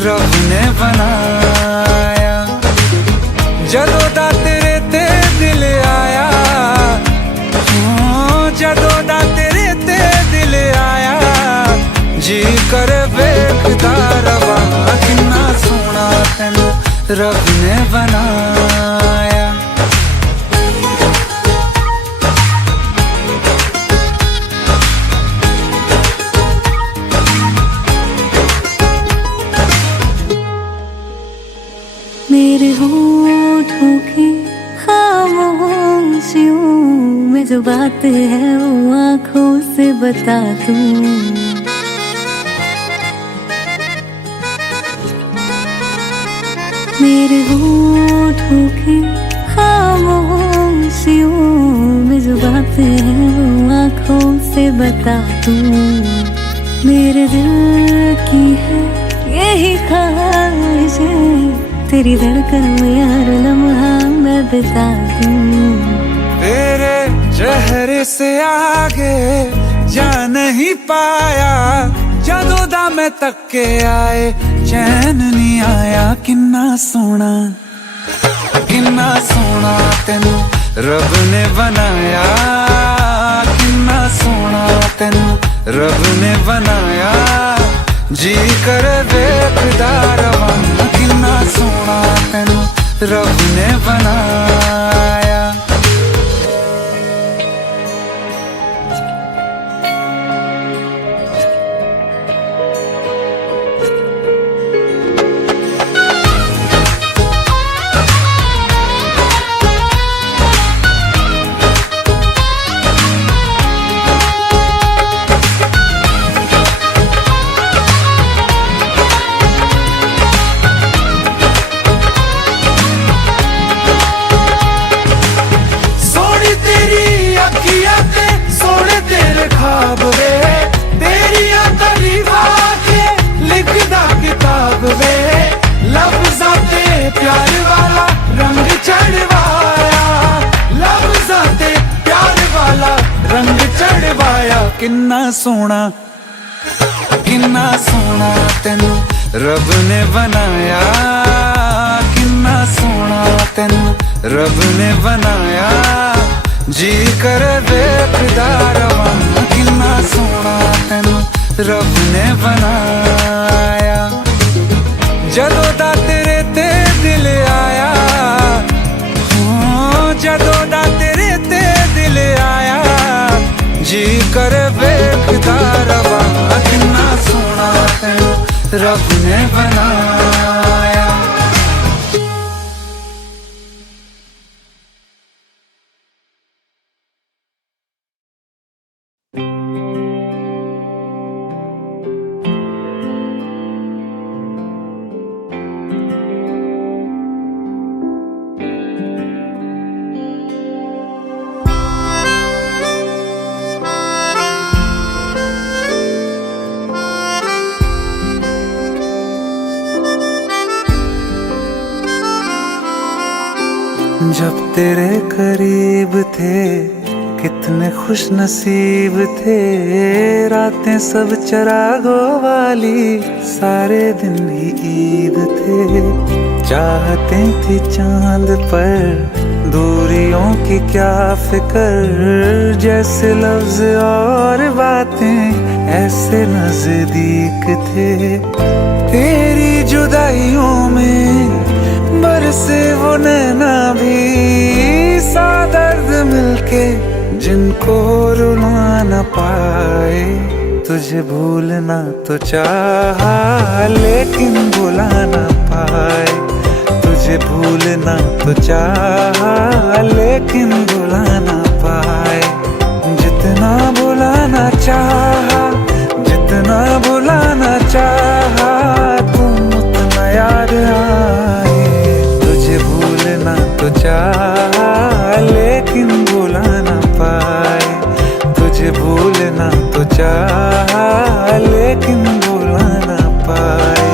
रब ने बनाया। जदों दा तेरे ते दिल आया, जदों दा तेरे ते दिल आया। जी कर वेखदा रवां, किन्ना सोना तेनू रब ने बनाया। मेरे होठों की खामोशियों में जो बात है वो आँखों से बता दूं। मेरे होठों की खामोशियों में जो बात है वो आँखों से बता दूं। मेरे दिल की है यही ख्वाहिश है, तेरी धड़कन में हर लम्हा मैं बिता दूं। तेरे चेहरे से आगे जा नहीं पाया, जदों दा मैं तके आए चैन नहीं आया। किन्ना सोना तेनू रब ने बनाया, किन्ना सोना तेनू रब ने बनाया। जी कर वेखदा रवां, किन्ना सोना तेनू रब ने बनाया। प्यार वाला रंग चढ़वाया, लफ्ज़ां ते प्यार वाला रंग चढ़वाया। किन्ना सोना तेनू रब ने बनाया, किन्ना सोना तेनू रब ने बनाया। जी कर वेखदा रवां, किन्ना सोना तेनू रब ने बनाया। जदों दा तेरे ते दिल आया, जदों दा तेरे ते दिल आया। जी कर वेखदा रवां, किन्ना सोना तेनू रब ने बनाया। जब तेरे करीब थे कितने खुश नसीब थे, रातें सब चरागों वाली, सारे दिन ही ईद थे। चाहते थी चांद पर दूरियों की क्या फिक्र, जैसे लफ्ज और बातें ऐसे नजदीक थे। तेरी जुदाइयों में बरसे वो नैना भी, सा दर्द मिलके जिनको रुला न पाए। तुझे भूलना तो चाहा लेकिन भुला न पाए। तुझे भूलना तो चाहा लेकिन भुला न पाए। जितना भुलाना चाहा, जितना भुलाना चाहा, तुम उतना याद आए। तुझे भूलना तो चाहा लेकिन भुला न पाए। तुझे भूलना तो चाहा लेकिन भुला न पाए।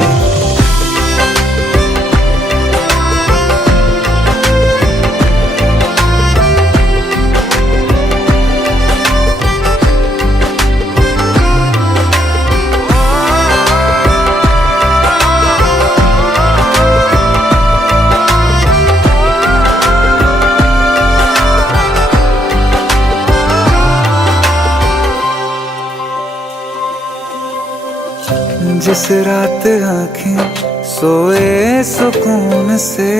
जिस रात आँखें सोए सुकून से,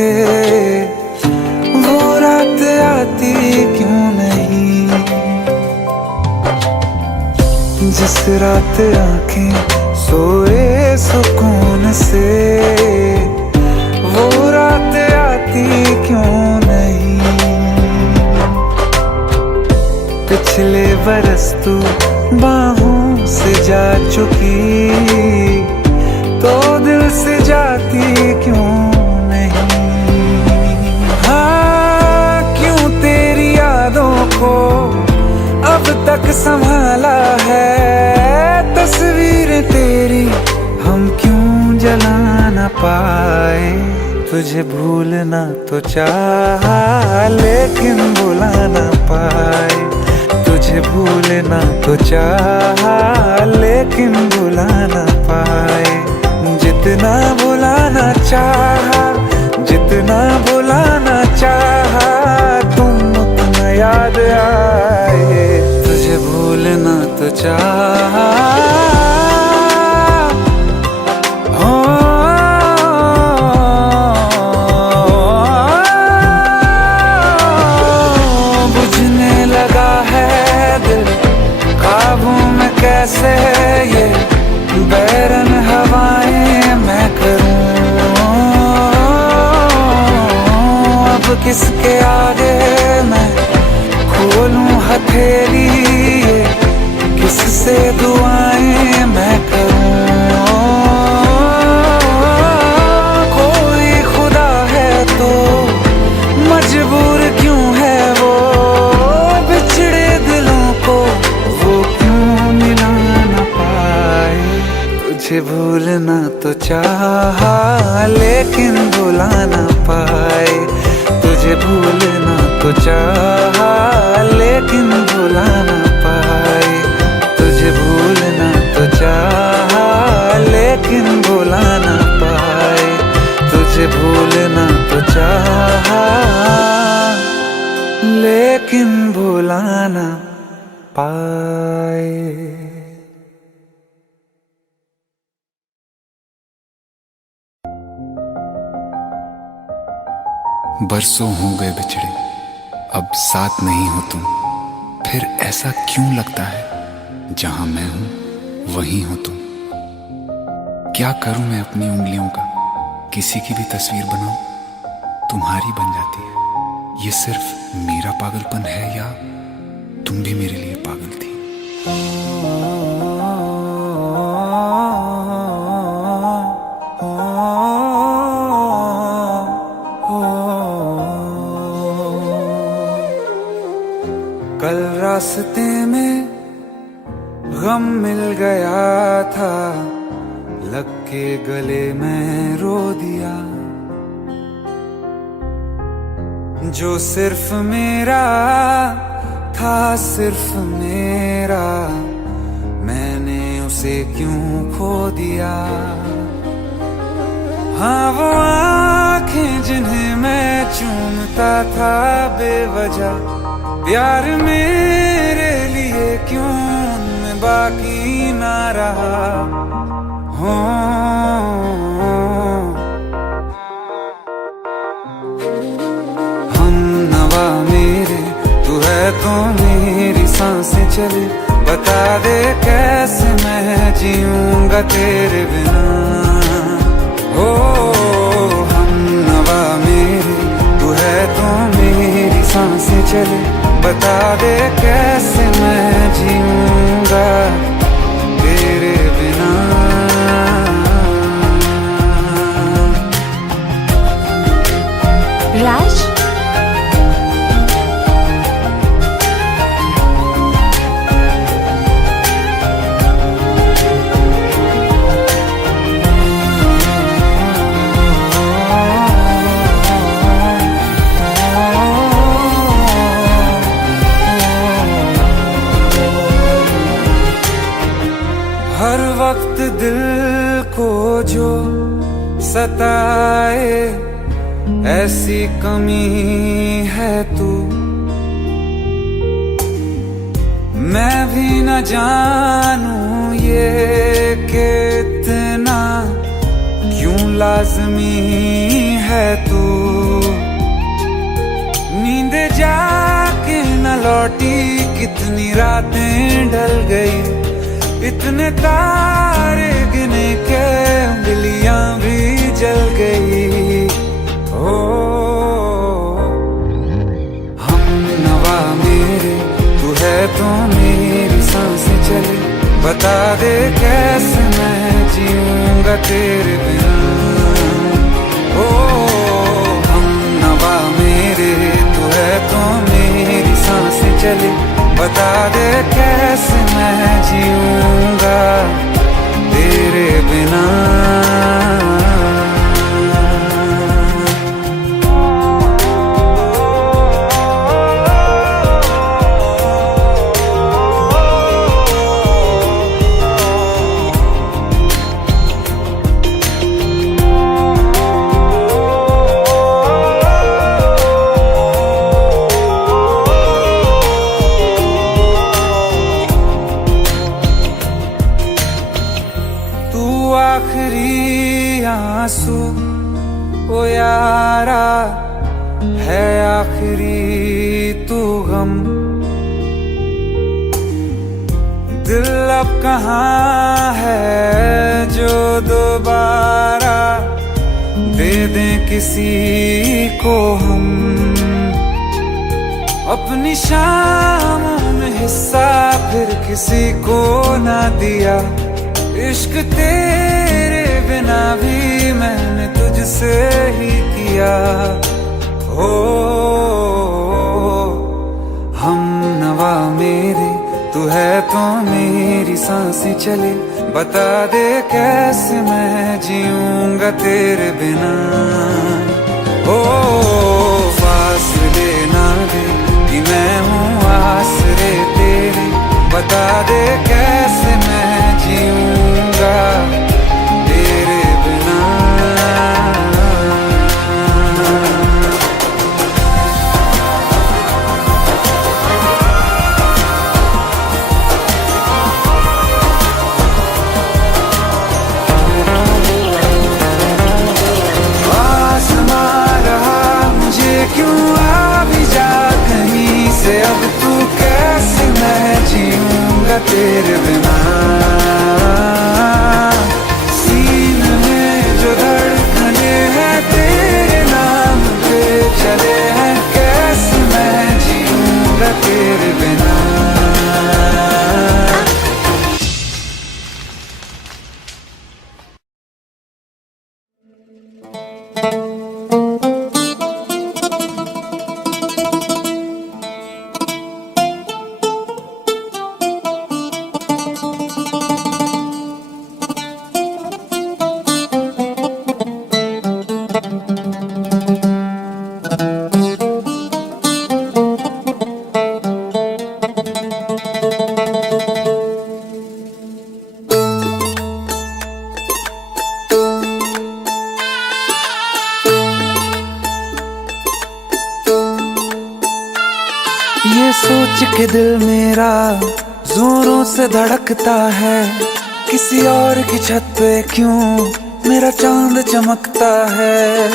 वो रात आती क्यों नहीं। जिस रात आँखें सोए सुकून से, वो रात आती क्यों नहीं। पिछले बरस तू बाहों से जा चुकी, तो दिल से जाती क्यों नहीं। हाँ, क्यों तेरी यादों को अब तक संभाला है। तस्वीरें तेरी हम क्यों जला न पाए। तुझे भूलना तो चाहा लेकिन भुला न पाए। तुझे भूलना तो चाहा लेकिन भुला न पाए। जितना भुलाना चाहा, जितना भुलाना चाहा, तुम उतना याद आए। तुझे भूलना तो चाहा, बुझने लगा है दिल काबू में कैसे, ये बैरन हवाएं मैं करूं। अब किसके आगे मैं खोलूं हथेली, ये किससे दुआएं मैं करूं। कोई खुदा है तो मजबूर क्यों है वो, बिछड़े दिलों को वो क्यों मिला न पाए। तुझे भूलना तो चाहा लेकिन भुला न पाए। तुझे भूलना तो चाहा लेकिन भुला न पाए। तुझे भूलना तो चाहा लेकिन भुला न पाए। तुझे भूलना तो चाहा लेकिन भुला न पाए। बरसों हो गए बिछड़े, अब साथ नहीं हो तुम। फिर ऐसा क्यों लगता है, जहां मैं हूं वहीं हो तुम। क्या करूं मैं अपनी उंगलियों का, किसी की भी तस्वीर बनाऊं, तुम्हारी बन जाती है। ये सिर्फ मेरा पागलपन है या तुम भी मेरे लिए पागल थी। कल रास्ते में गम मिल गया था, लग के गले में रो दिया। जो सिर्फ मेरा था, सिर्फ मेरा, मैंने उसे क्यों खो दिया। हाँ वो आंखें जिन्हें मैं चूमता था बेवजह, प्यार मेरे लिए क्यों उनमें बाकी ना रहा। हो हम नवा मेरे, तू है तो मेरी सांसें चले, बता दे कैसे मैं जीऊंगा तेरे बिना। हो हम नवा मेरे, तू है तो मेरी सांसें चले, बता दे कैसे मैं जीऊंगा तेरे बिना। राज, हर वक्त दिल को जो सताए, ऐसी कमी है तू। मैं भी न जानूं ये कि इतना क्यों लाज़मी है तू। नींद जाके न लौटी, कितनी रातें ढल गई, इतने तारे गिने के उंगलियां भी जल गई। ओ हम नवा मेरे, तू है तो मेरी सांसें चले, बता दे कैसे मैं जीऊंगा तेरे बिना। ओ हम नवा मेरे, तू है तो मेरी सांसें चले, बता दे कैसे मैं जीऊंगा तेरे बिना। आखिरी आंसू ओ यारा है, आखिरी तू गम। दिल अब कहाँ है जो दोबारा दे दें किसी को हम। अपनी शामों में हिस्सा फिर किसी को ना दिया, इश्क तेरे बिना भी मैंने तुझसे ही किया। ओ हम नवा मेरे, तू है तो मेरी सांसें चले, बता दे कैसे मैं जीऊंगा तेरे बिना। ओ फासले ना दे कि मैं हूँ आसरे तेरे, बता दे कैसे मैं जीऊंगा तेरे बिना। आसमां रहा मुझे क्यों, आ भी जा कहीं से, अब तू कैसे मैं जीऊंगा तेरे बिना। सीने में जो धड़कने हैं तेरे नाम पे चले हैं, कैसे मैं जीऊंगा तेरे बिना। ये सोच के दिल मेरा जोरों से धड़कता है, किसी और की छत पे क्यों मेरा चांद चमकता है।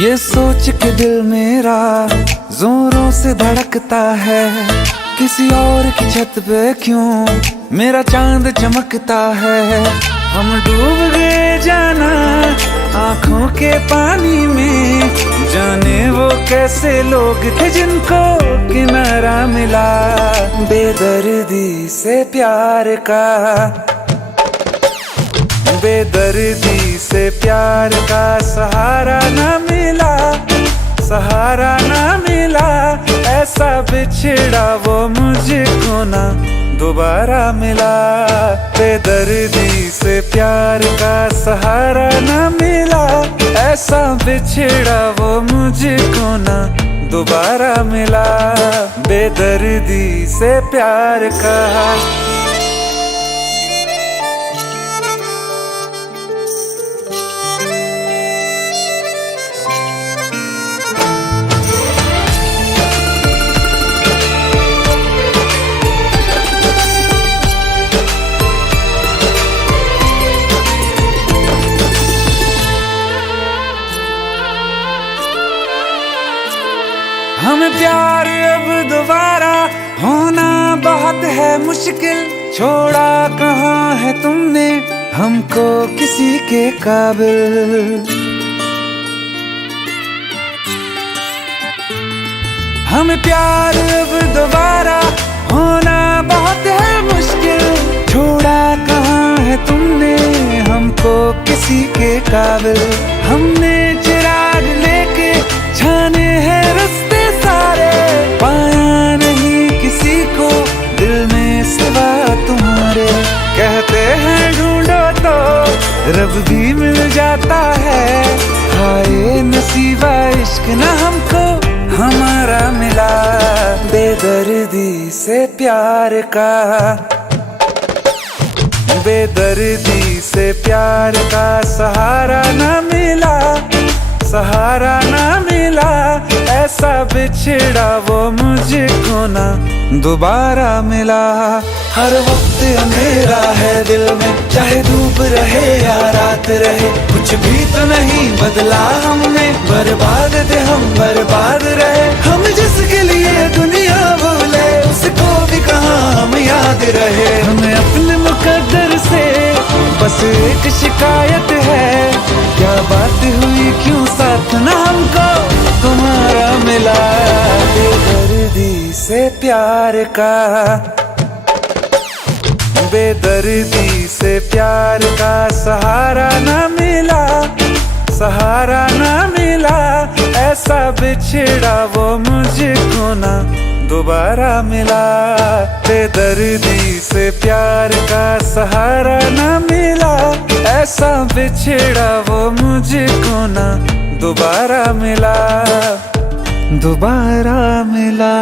ये सोच के दिल मेरा जोरों से धड़कता है, किसी और की छत पे क्यों मेरा चांद चमकता है। हम डूब गए जाना आंखों के पानी में, जाने वो कैसे लोग थे जिनको किनारा मिला। बेदर्दी से प्यार का, बेदर्दी से प्यार का सहारा ना मिला, सहारा ना मिला। ऐसा बिछड़ा वो मुझको ना दोबारा मिला। बेदर्दी से प्यार का सहारा ना मिला, ऐसा बिछड़ा वो मुझको ना दोबारा मिला। बेदर्दी से प्यार का। हमें प्यार अब दोबारा होना बहुत है मुश्किल, छोड़ा कहाँ है तुमने हमको किसी के काबिल। हमें प्यार अब दोबारा होना बहुत है मुश्किल, छोड़ा कहाँ है तुमने हमको किसी के काबिल। हमने चिराग लेके छाने हैं रास्ते सारे, पाया नहीं किसी को दिल में सिवा तुम्हारे। कहते हैं ढूंढो तो रब भी मिल जाता है, हाय नसीबा इश्क ना हमको हमारा मिला। बेदर्दी से प्यार का, बेदर्दी से प्यार का सहारा ना मिला, सहारा ना मिला। ऐसा बिछड़ा वो मुझको ना दोबारा मिला। हर वक्त अंधेरा है दिल में, चाहे धूप रहे या रात रहे, कुछ भी तो नहीं बदला हमने, बर्बाद थे हम बर्बाद रहे। हम जिसके लिए दुनिया भूले उसको भी कहाँ हम याद रहे। हमें अपने मुकद्दर से बस एक शिकायत है, क्या बात हुई क्यों साथ ना हमको तुम्हारा मिला। बेदर्दी से प्यार का, बेदर्दी से प्यार का सहारा ना मिला, सहारा ना मिला। ऐसा बिछड़ा वो मुझको ना दोबारा मिला। बेदर्दी से प्यार का सहारा ना मिला, ऐसा बिछड़ा वो मुझको ना दोबारा मिला, दोबारा मिला।